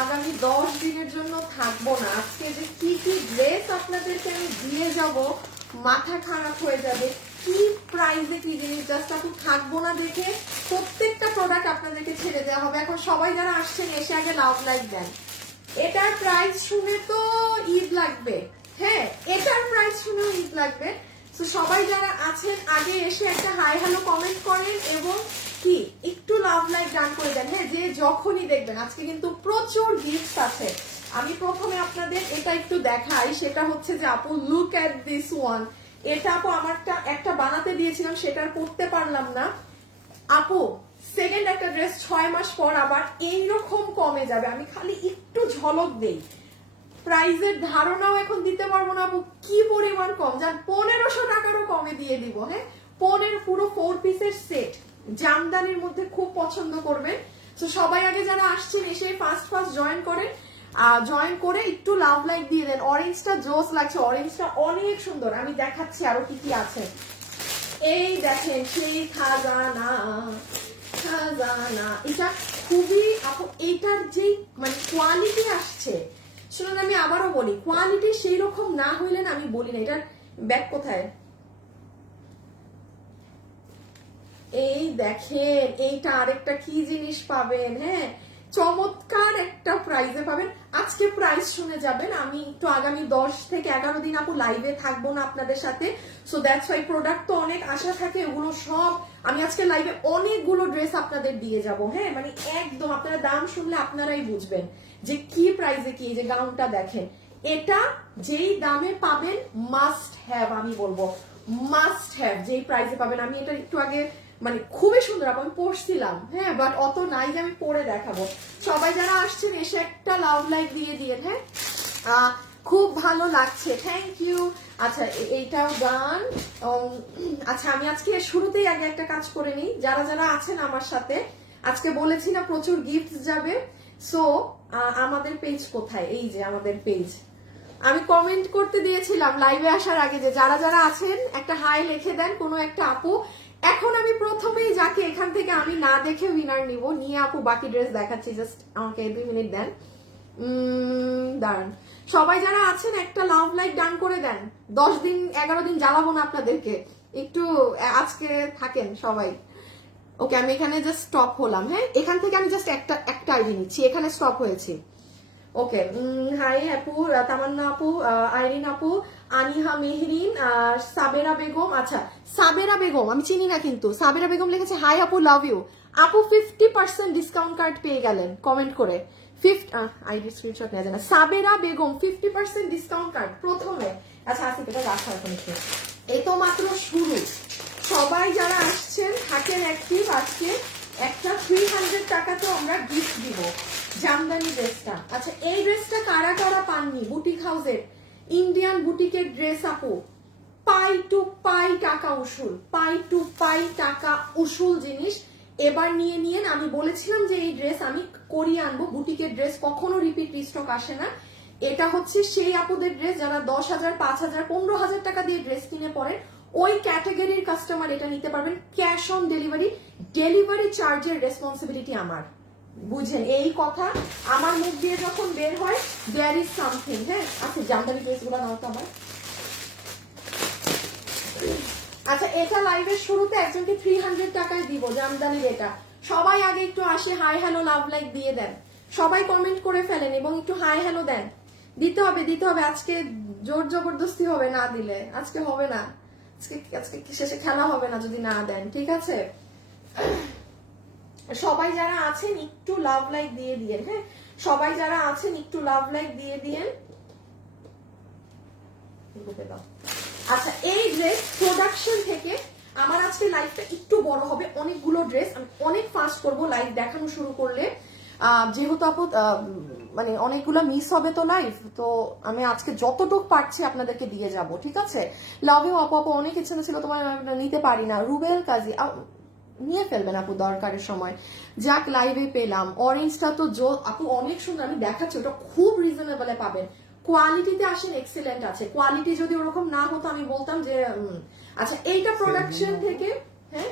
আগামী 10 দিনের জন্য থাকবো না। আজকে যে কি কি ড্রেস আপনাদেরকে আমি দিয়ে যাব, মাথা খারাপ হয়ে যাবে। কি প্রাইসে কি জিনিস, জাস্ট আপনি থাকবো না দেখে প্রত্যেকটা প্রোডাক্ট আপনাদেরকে ছেড়ে দেওয়া হবে। এখন সবাই যারা আসছেন এসে আগে লাভ লাইক দেন। এটার প্রাইস শুনে তো ঈদ লাগবে, হ্যাঁ এটার প্রাইস শুনেও ঈদ লাগবে। তো সবাই যারা আছেন আগে এসে একটা হাই হ্যালো কমেন্ট করেন এবং কি একটু লাভ লাইক ডান করে দেন। হ্যাঁ, যে যখনই দেখবেন আজকে কিন্তু প্রচুর গিফট আছে। আমি প্রথমে আপনাদের এটা একটু দেখাই, সেটা হচ্ছে যে আপু লুক এট দিস ওয়ান। এটা আপু আমারটা একটা বানাতে দিয়েছিলাম, সেটা আর করতে পারলাম না। আপু সেকেন্ড একটা ড্রেস 6 মাস পর আবার এইরকম কমে যাবে। আমি খালি একটু ঝলক দেই, প্রাইজের ধারণাও এখন দিতে পারবো না আপু কি পরিমাণ কম, যার 1500 টাকারও কমে দিয়ে দিব। হ্যাঁ, 15 পুরো 4 পিসের সেট জামদানির মধ্যে খুব পছন্দ করবেন। তো সবাই আগে যারা আসছেন এসে ফার্স্ট জয়েন করেন, জয়েন করে একটু লাভ লাইক দিয়ে দেন। অরেঞ্জটা জোস লাগছে, অরেঞ্জটা অনেক সুন্দর। আমি দেখাচ্ছি আরো কি কি আছে। এই দেখেন সেই খাজানা, খাজানা এটা খুবই আপু, এইটার যেই মানে কোয়ালিটি আসছে, শুনুন আমি আবারও বলি, কোয়ালিটি সেই রকম না হইলে না আমি বলি না। এটার ব্যাগ কোথায়? এই দেখেন এইটা আরেকটা কি জিনিস পাবেন। হ্যাঁ, চমৎকার একটা প্রাইজে পাবেন। আজকে প্রাইস শুনে যাবেন। আমি একটু আগামী 10 থেকে 11 দিন আপু লাইভে থাকবো না আপনাদের সাথে। সো দ্যাটস ওয়াই প্রোডাক্ট তো অনেক আশা থাকে, ওগুলো সব আমি আজকে লাইভে অনেকগুলো ড্রেস আপনাদের দিয়ে যাব। হ্যাঁ, মানে একদম আপনারা দাম শুনলে আপনারাই বুঝবেন যে কি প্রাইজে কি। যে গাউনটা দেখেন, এটা যেই দামে পাবেন মাস্ট হ্যাভ, আমি বলবো মাস্ট হ্যাভ যেই প্রাইজে পাবেন। আমি এটা একটু আগে মানে খুবই সুন্দর আমি পড়ছিলাম, হ্যাঁ বাট অত নাই যে আমি পরে দেখাবো। সবাই যারা আসছেন এসে একটা লাভ লাইক দিয়ে দিয়ে। হ্যাঁ, খুব ভালো লাগছে, থ্যাংক ইউ। আচ্ছা এইটাও গান। আচ্ছা আমি আজকে শুরুতেই আগে একটা কাজ করে নিই। যারা যারা আছেন আমার সাথে, আজকে বলেছি না প্রচুর গিফট যাবে। সো আমাদের পেজ কোথায়? এই যে আমাদের পেজ, আমি কমেন্ট করতে দিয়েছিলাম লাইভে আসার আগে যে যারা যারা আছেন একটা হাই লিখে দেন কোনো একটা আপু। এখন আমি প্রথমেই যাকে এখান থেকে আমি না দেখে উইনার নিব, নিয়ে আপু বাকি ড্রেস দেখাচ্ছি। জাস্ট আমাকে 2 মিনিট দেন। দাঁড়ান, সবাই যারা আছেন একটা লাভ লাইক ডান করে দেন। 10 দিন 11 দিন জ্বালাবো না আপনাদেরকে, একটু আজকে থাকেন সবাই। ওকে, আমি এখানে জাস্ট স্টপ হলাম। হ্যাঁ, এখান থেকে আমি জাস্ট একটা আইডি নিচ্ছি, এখানে স্টপ হয়েছি। ওকে, হাই আপু, তামান্না আপু, আইরিন আপু, আনিহা মেহরিন, সাবেরা বেগম। আচ্ছা সাবেরা বেগম আমি চিনি না, কিন্তু সাবেরা বেগম লিখেছে হাই আপু লাভ ইউ। আপু 50% ডিসকাউন্ট কার্ড পেয়ে গেলেন কমেন্ট করে। আইডি স্ক্রিনশট নেওয়া যায় না। সাবেরা বেগম 50% ডিসকাউন্ট কার্ড প্রথমে। আচ্ছা আসি এটা রাখা এখন একটু, এই তো মাত্র শুরু। সবাই যারা আসছেন থাকেন অ্যাক্টিভ। আজকে একটা 300 টাকা তো আমরা গিফট দিব, জামদানি ড্রেসটা। আচ্ছা এই ড্রেসটা কারা কারা পাননি? বুটিক হাউসের ইন্ডিয়ান বুটিকের ড্রেস আপু, পাই টু পাই টাকা উসুল, পাই টু পাই টাকা উসুল জিনিস। এবার নিয়ে নিয়েন। আমি বলেছিলাম যে এই ড্রেস আমি করিয়ে আনবো, বুটিকের ড্রেস কখনো রিপিট রিস্টক আসে না। এটা হচ্ছে সেই আপুদের ড্রেস যারা 10,000 5,000 15,000 টাকা দিয়ে ড্রেস কিনে পড়েন, ওই ক্যাটাগরির কাস্টমার এটা নিতে পারবেন। ক্যাশ অন ডেলিভারি, ডেলিভারি চার্জের রেসপন্সিবিলিটি আমার, বুঝেন এই কথা আমার মুখ দিয়ে যখন বের হয় দেয়ার ইজ সামথিং। হ্যাঁ, আচ্ছা জামদানি ড্রেসগুলো নাও তো আমার। আচ্ছা এটা লাইভের শুরুতে একজনকে 300 টাকায় দিব জামদানির এটা। সবাই আগে একটু আসে হাই হ্যালো লাভ লাইক দিয়ে দেন, সবাই কমেন্ট করে ফেলেন এবং একটু হাই হ্যালো দেন। দিতে হবে দিতে হবে, আজকে জোর জবরদস্তি হবে, না দিলে আজকে হবে না। আজকে শেষে খেলা হবে না যদি না দেন, ঠিক আছে? সবাই যারা আছেন একটু লাভ লাইক দিয়ে দিয়েন। হ্যাঁ, সবাই যারা আছেন একটু লাভ লাইক দিয়ে দিয়েন। আচ্ছা এই ড্রেস প্রোডাকশন থেকে আমার আজকে লাইভটা একটু বড় হবে, অনেকগুলো ড্রেস আমি অনেক ফাস্ট করব লাইভ দেখানো শুরু করলে, যেহেতু আপু মানে অনেকগুলো মিস হবে তো লাইভ, তো আমি আজকে যতটুকু পারছি আপনাদেরকে দিয়ে যাব, ঠিক আছে? লাভ ইউ আপু, আপু অনেক ইচ্ছা ছিল তোমার নিতে পারি না। রুবেল কাজী নিয়ে ফেলবেন আপু দরকারের সময়। যাক লাইভে পেলাম অরেঞ্জটা তো আপু অনেক সুন্দর, আমি দেখাচ্ছি ওটা খুব রিজনেবলে পাবেন। কোয়ালিটিতে আসেন এক্সেলেন্ট আছে, কোয়ালিটি যদি ওরকম না হতো আমি বলতাম যে আচ্ছা এইটা প্রোডাকশন থেকে। হ্যাঁ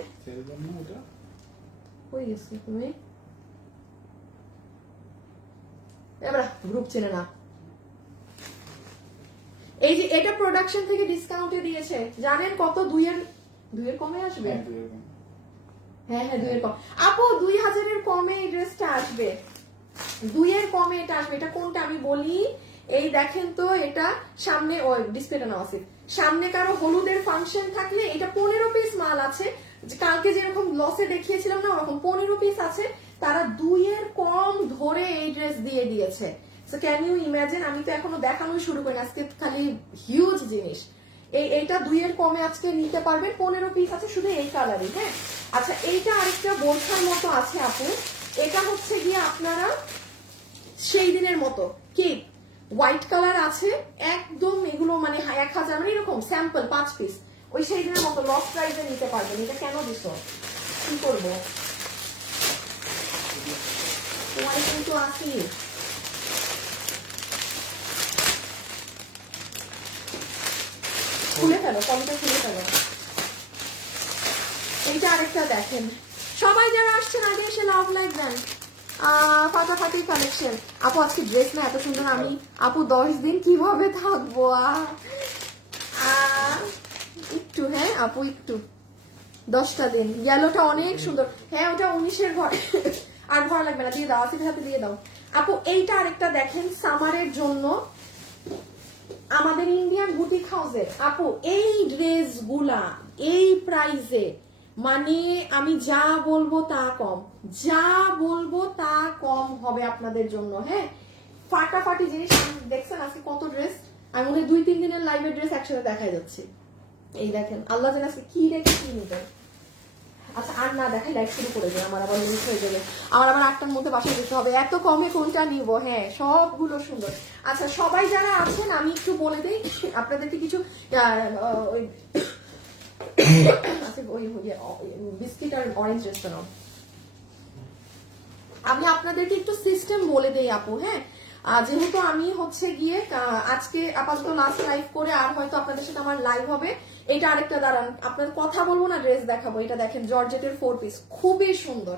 কই গেছি তুমি? এবার গ্রুপ চেনে না। এই যে এটা প্রোডাকশন থেকে ডিসকাউন্টে দিয়েছে, জানেন কত? দুইয়ের কমে আসবে। হ্যাঁ 2-এর কম আপু, 2000-এর কমে এই ড্রেসটা আসবে, 2-এর কমে এটা আসবে। এটা কোনটা আমি বলি, এই দেখেন তো, এটা সামনে ওই ডিসপ্লেটা নাও আছে, সামনে কারো হলুদের ফাংশন থাকলে এটা 15 পিস মাল আছে, কালকে যেরকম লসে দেখিয়েছিলাম না ওরকম 15 পিস আছে, তারা 2-এর কম ধরে এই ড্রেস দিয়ে দিয়েছে। সো ক্যান ইউ ইমাজিন, আমি তো এখনো দেখানোই শুরু করিনি, আজকে খালি হিউজ জিনিস। এইটা 2-এর কমে আজকে নিতে পারবেন, 15 পিস আছে শুধু এই কালারই। হ্যাঁ আচ্ছা, এইটা আরেকটা বোরখার মতো আছে আপু, এটা হচ্ছে গিয়ে আপনারা সেই দিনের মতো কি হোয়াইট কালার আছে একদম, এগুলো মানে 1000 মানে এরকম স্যাম্পল 5 পিস, ওই সেই দিনের মতো লস প্রাইসে নিতে পারবেন। এটা কেন দিছো, কি করবো, তোমার কিন্তু আসি। খুলে ফেলো, কমটা খুলে ফেলো। এইটা আরেকটা দেখেন, সবাই যারা আসছেন আগে এসে লাভ লাইক দেন। ফাটাফাটি কালেকশন আপু, আজকে ড্রেস না এত সুন্দর, আমি আপু 10 দিন কিভাবে থাকবো একটু, হ্যাঁ আপু একটু 10টা দিন। ইয়েলোটা অনেক সুন্দর, হ্যাঁ ওটা 19-এর ঘরে আর ভয় লাগবে না, দিয়ে দাও, আসিফের হাতে দিয়ে দাও। আপু এইটা আরেকটা দেখেন, সামারের জন্য আমাদের ইন্ডিয়ান বুটিক হাউসের আপু এই ড্রেস গুলা এই প্রাইসে, মানে আমি যা বলবো তা কম, যা বলবো তা কম হবে আপনাদের জন্য। হ্যাঁ ফাটাফাটি জিনিস, দেখছেন আজকে কত ড্রেস, আমি মনে হয় 2-3 দিনের লাইভের ড্রেস একসাথে দেখাই যাচ্ছে। এই দেখেন, আল্লাহ জানে আজকে কি রেখে কি নিতে। আচ্ছা আর না দেখাই, লাইভ শুরু করে দিই, আমার আবার লিমিট হয়ে যাবে, আমার আবার 8টার মধ্যে বাসায় যেতে হবে, এত কমে কোনটা নিব। হ্যাঁ সবগুলো সুন্দর। আচ্ছা সবাই যারা আছেন আমি একটু বলে দিই আপনাদেরকে কিছু বিস্কিট আর অরেঞ্জ রেস্টুরেন্ট, আমি আপনাদেরকে একটু সিস্টেম বলে দেই আপু। হ্যাঁ যেহেতু আমি হচ্ছে গিয়ে আজকে আপাতত লাস্ট লাইভ করে, আর হয়তো আপনাদের সাথে আমার লাইভ হবে। এটা আরেকটা, দাঁড়ান আপনার কথা বলবো না, ড্রেস দেখাবো। এটা দেখেন জর্জেটের 4 পিস, খুবই সুন্দর,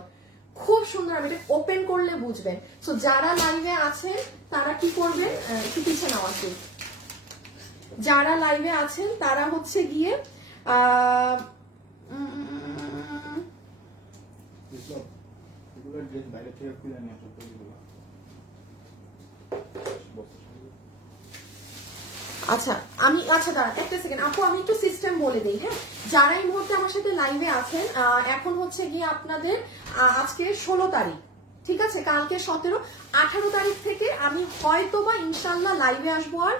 খুব সুন্দর, আমি এটা ওপেন করলে বুঝবেন। সো যারা লাইভে আছেন তারা কি করবেন, একটু পিছিয়ে নেওয়া আছে, যারা লাইভে আছেন তারা হচ্ছে গিয়ে আচ্ছা আমি, আচ্ছা দাঁড়ান একটা সেকেন্ড আপু, আমি একটু সিস্টেম বলে দিই। হ্যাঁ যারা এই মুহূর্তে আমার সাথে লাইভে আছেন, এখন হচ্ছে গিয়ে আপনাদের আজকে 16 তারিখ, ঠিক আছে, কালকে 17, 18 তারিখ থেকে আমি হয়তো বা ইনশাল্লাহ লাইভে আসবো আর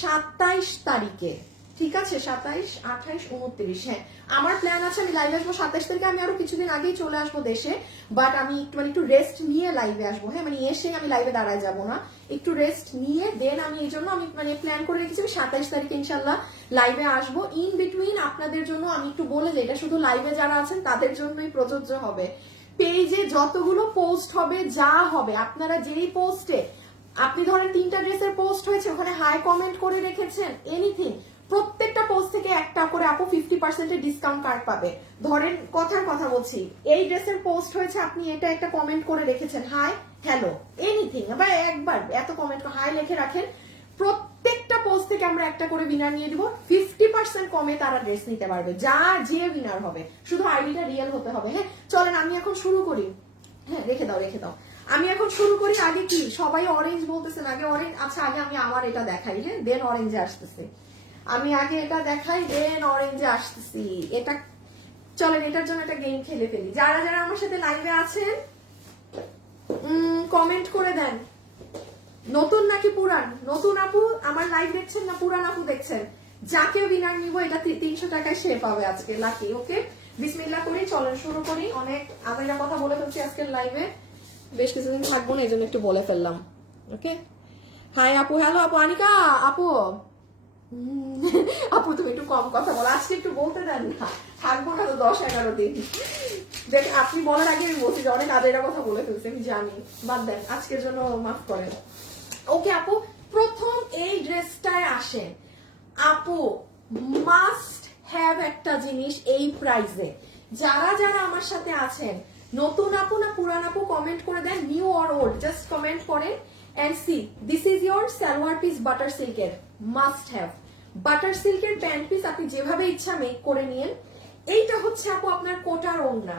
27 তারিখে, ঠিক আছে, 27, 28, 29। হ্যাঁ আমার প্ল্যান আছে আমি লাইভে আসবো 27 তারিখে, আমি আরো কিছুদিন আগেই চলে আসবো দেশে, বাট আমি একটু রেস্ট নিয়ে লাইভে আসবো। হ্যাঁ মানে এসে আমি লাইভে দাঁড়ায় যাবো না, একটু রেস্ট নিয়ে দেন আমি এই জন্য আমি মানে প্ল্যান করে রেখেছি 27 তারিখে ইনশাল্লাহ লাইভে আসবো। ইন বিটুইন আপনাদের জন্য আমি একটু বলে যে এটা শুধু লাইভে যারা আছেন তাদের জন্যই প্রযোজ্য হবে। পেজে যতগুলো পোস্ট হবে, যা হবে, আপনারা যেই পোস্টে আপনি ধরেন 3টা ড্রেসের পোস্ট হয়েছে, ওখানে হাই কমেন্ট করে রেখেছেন এনিথিং, প্রত্যেকটা পোস্ট থেকে একটা করে আপু 50% ডিসকাউন্ট কার্ড পাবে। ধরেন কথার কথা বলছি, এই ড্রেসের পোস্ট হয়েছে, আপনি এটা একটা কমেন্ট করে রেখেছেন, হাই হ্যালো এনিথিং, বা একবার এত কমেন্ট হাই লিখে রাখেন, প্রত্যেকটা পোস্ট থেকে আমরা একটা করে উইনার নিয়ে দিব, 50% কমে তারা ড্রেস নিতে পারবে, যা যে উইনার হবে, শুধু আইডিটা রিয়েল হতে হবে। হ্যাঁ চলেন আমি এখন শুরু করি। হ্যাঁ রেখে দাও রেখে দাও, আমি এখন শুরু করি। আগে কি সবাই অরেঞ্জ বলতেছেন, আগে অরেঞ্জ, আচ্ছা আগে আমি আমার এটা দেখাই, হ্যাঁ দেন অরেঞ্জে আসতেছি, আমি আগে এটা দেখাই দেন অরেঞ্জে আসতেছি। এটা চলেন এটার জন্য একটা গেম খেলে ফেলি। যারা যারা আমার সাথে লাইভে আছেন কমেন্ট করে দেন, নতুন নাকি পুরান, নতুন আপু আমার লাইভ দেখছেন না পুরান আপু দেখছেন, যাকে উইনার নিব এটা 300 টাকায় সে পাবে আজকে লাকি। ওকে বিসমিল্লাহ করি, চলেন শুরু করি। অনেক আমিরা কথা বলে ফেলছি আজকের লাইভে, বেশ কিছুদিন থাকবো না এই জন্য একটু বলে ফেললাম। ওকে হাই আপু, হ্যালো আপু, আনিকা আপু, আপু তুমি একটু কম কথা বলো, আজকে একটু বলতে দেন না, থাকবো না তো 10-11 দিন। দেখ আপনি বলার আগে আমি বলছি যে অনেক আদেরা কথা বলে ফেলছি, আমি জানি, বাদ দেন আজকের জন্য মাফ করেন। ওকে আপু, প্রথম এই ড্রেসটায় আসেন আপু, মাস্ট হ্যাভ একটা জিনিস এই প্রাইসে। যারা যারা আমার সাথে আছেন, নতুন আপু না পুরান আপু কমেন্ট করে দেন, new or old just comment করেন। And see this is your salwar piece butter সিল্কের, মাস্ট হ্যাভ বাটার সিল্কের প্যান্ট পিস, আপনি যেভাবে ইচ্ছা মেক করে নিয়েন। এইটা হচ্ছে আপু আপনার কোটার ওড়না,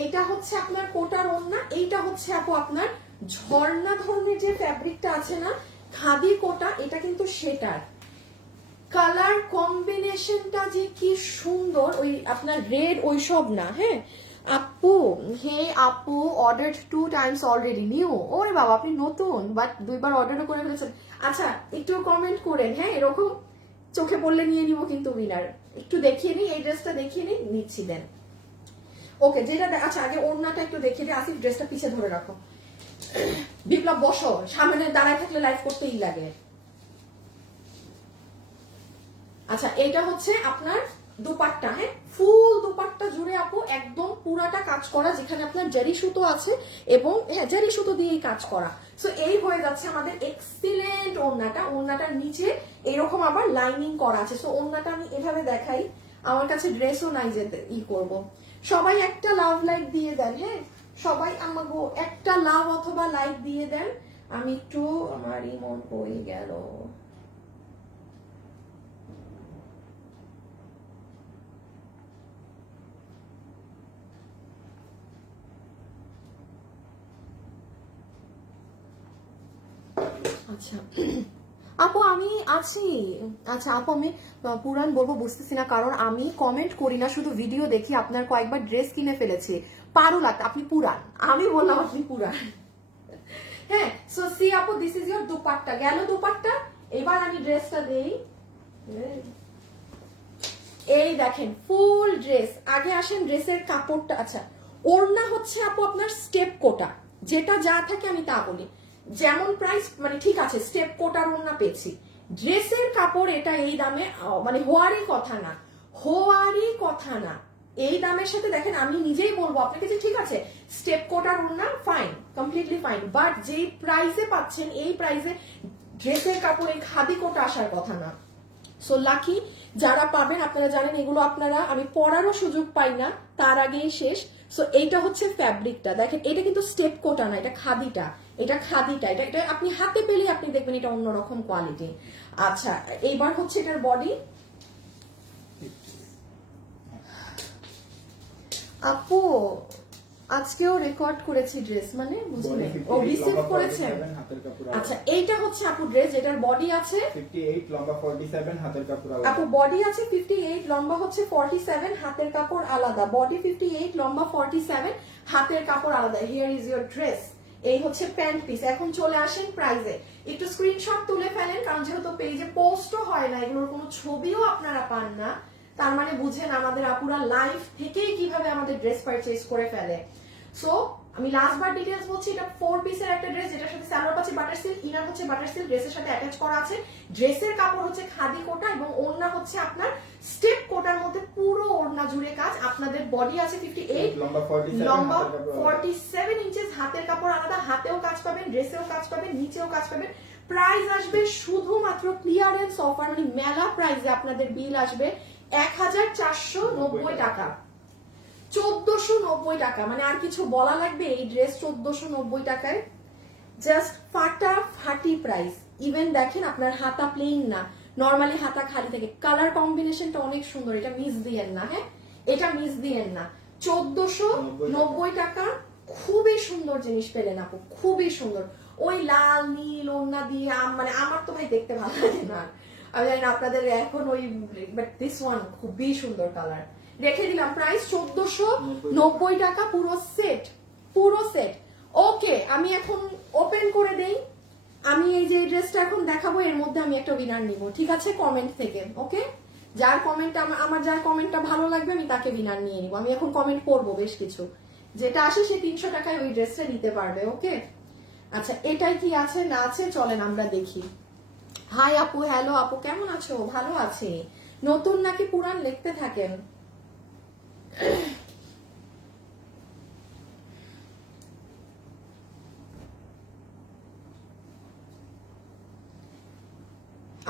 এইটা হচ্ছে আপনার কোটার ওড়না, এইটা হচ্ছে আপু আপনার ঝর্ণা ধরনের যে ফ্যাব্রিকটা আছে না খাদি কোটা, এটা কিন্তু সেটার কালার কম্বিনেশনটা যে কি সুন্দর, ওই আপনার রেড ওই সব না। হ্যাঁ আপু, হে আপু অর্ডার 2 টাইমস অলরেডি, নিউ, ওরে বাবা আপনি নতুন বাট 2বার অর্ডারও করে ফেলেছেন। আচ্ছা একটু কমেন্ট করেন, হ্যাঁ এরকম চোখে পড়লে নিয়ে নিব কিন্তু উইনার। একটু দেখিয়ে নিই, এই ড্রেসটা দেখিয়ে নিই, নিচ্ছি দেন। ওকে যেটা, আচ্ছা আগে ওড়নাটা একটু দেখিয়ে দিই, আসিফ ড্রেসটা পিছে ধরে রাখো। বিপ্লব বসো, সামনে দাঁড়ায় থাকলে লাইভ করতেই লাগে। আচ্ছা এটা হচ্ছে আপনার দুপাট্টা, হ্যাঁ ফুল দুপাট্টা জুড়ে আপু একদম পুরাটা কাজ করা, যেখানে আপনার জারি সুতো আছে এবং হ্যাঁ জারি সুতো দিয়েই কাজ করা। সো এই হয়ে যাচ্ছে আমাদের এক্সিলেন্ট ওড়নাটা। ওড়নাটার নিচে এরকম আবার লাইনিং করা আছে। সো ওড়নাটা আমি এভাবে দেখাই, আমার কাছে ড্রেসও নাই যেতে ই করব। সবাই একটা লাভ লাইক দিয়ে দেন, হ্যাঁ সবাই আমাকে একটা লাভ অথবা লাইক দিয়ে দেন। আমি একটু, আমার মন কই গেল, আচ্ছা আপু আমি আছি। আচ্ছা আপু আমি পুরান বলবো বুঝতেছি না, কারণ আমি কমেন্ট করি না, শুধু ভিডিও দেখি। আপনার কয়েকবার ড্রেস কিনে ফেলেছি, পারুলাত আপনি পুরান, আমি বললাম আপনি পুরান। হ্যাঁ সো সি আপু দিস ইজ ইয়োর দুপাট্টা, গেল দুপাট্টা। এবার আমি ড্রেসটা দেই, এই দেখেন ফুল ড্রেস। আগে আসেন ড্রেসের কাপড়টা। আচ্ছা ওড়না হচ্ছে আপু আপনার স্টেপ কোটা, যেটা যা থাকে আমি তা বলি, যেমন প্রাইস মানে ঠিক আছে স্টেপ কোটার ওড়না পেয়েছি। ড্রেসের কাপড় এটা এই দামে মানে হওয়ারই কথা না, হওয়ারই কথা না এই দামের সাথে। দেখেন আমি নিজেই বলবো আপনাকে যে ঠিক আছে স্টেপ কোটার ওড়না ফাইন, কমপ্লিটলি ফাইন, বাট যেই প্রাইসে পাচ্ছেন এই প্রাইসে ড্রেসের কাপড় এই খাদি কোটা আসার কথা না। সো লাকি যারা পাবেন, আপনারা জানেন এগুলো আপনারা আমি পরারও সুযোগ পাই না, তার আগেই শেষ। সো এইটা হচ্ছে ফ্যাব্রিকটা, দেখেন এটা কিন্তু স্টেপ কোটা না, এটা খাদিটা, এটা খাদিটা, এটা এটা আপনি হাতে পেলে আপনি দেখবেন এটা অন্যরকম কোয়ালিটি। আচ্ছা এইবার হচ্ছে এটার বডি। আপু আজকেও রেকর্ড করেছি ড্রেস, মানে বুঝলেন ও রিসিভ করেছেন। আচ্ছা এইটা হচ্ছে আপু ড্রেস, যেটার বডি আছে 58, লম্বা 47, হাতের কাপড় আলাদা। আপু বডি আছে 58, লম্বা হচ্ছে 47, হাতের কাপড় আলাদা। বডি 58, লম্বা 47, হাতের কাপড় আলাদা। Here is your dress. এই হচ্ছে প্যান্ট পিস। এখন চলে আসেন প্রাইজে, একটু স্ক্রিনশট তুলে ফেলেন, কারণ যেহেতু পেজে পোস্টও হয় না, এগুলোর কোনো ছবিও আপনারা পান না, তার মানে বুঝেন আমাদের আপুরা লাইভ থেকেই কিভাবে আমাদের ড্রেস পারচেজ করে ফেলে। সো আমি লাস্ট বার ডিটেইলস বলছি, এটা 4 পিসের একটা ড্রেস, যেটার সাথে সালোয়ার পাচ্ছি বাটার সিল্ক, ইনার হচ্ছে বাটার সিল্ক, ড্রেসের সাথে অ্যাটাচ করা আছে। ড্রেসের কাপড় হচ্ছে খাদি কোটা এবং ওড়না হচ্ছে আপনার স্টেপ কোটার মধ্যে পুরো ওড়না জুড়ে কাজ। আপনাদের বডি আছে 58, লম্বা 47 ইঞ্চেস, হাতের কাপড় আলাদা, হাতেও কাজ পাবেন, ড্রেসেও কাজ পাবেন, নিচেও কাজ পাবেন। প্রাইস আসবে শুধুমাত্র ক্লিয়ারেন্স অফার, মানে মেলা প্রাইসে আপনাদের বিল আসবে 1490 টাকা, 1490 টাকা, মানে আর কিছু বলা লাগবে? এই ড্রেস 1490 টাকায় জাস্ট ফাটাফাটি প্রাইস। ইভেন দেখেন আপনার হাতা প্লেন না, নরমালি হাতা খালি থাকে। কালার কম্বিনেশনটা অনেক সুন্দর, এটা মিস দিয়েন না, হ্যাঁ এটা মিস দিয়েন না। 1490 টাকা, খুবই সুন্দর জিনিস পেলেন আপু, খুবই সুন্দর। ওই লাল নীল ওড়না দিয়ে মানে আমার তো ভাই দেখতে ভালো লাগে না, আমি জানি না আপনাদের এখন ওই, বাট দিস ওয়ান খুবই সুন্দর কালার। রেখে দিলাম প্রাইস 1490 টাকা, পুরো সেট, পুরো সেট। ওকে আমি এখন ওপেন করে দেই। আমি এই যে ড্রেসটা এখন দেখাবো, এর মধ্যে আমি একটা উইনার নিব, ঠিক আছে কমেন্ট থেকে। ওকে যার কমেন্ট আমার যার কমেন্টটা ভালো লাগবে আমি তাকে উইনার নিয়ে নিব। আমি এখন কমেন্ট করব বেশ কিছু, যেটা আসে সে 300 টাকায় ওই ড্রেসটা নিতে পারবে। ওকে আচ্ছা এটাই কি আছে না আছে চলেন আমরা দেখি। হাই আপু, হ্যালো আপু, কেমন আছো? ভালো আছি। নতুন নাকি পুরান লিখতে থাকেন।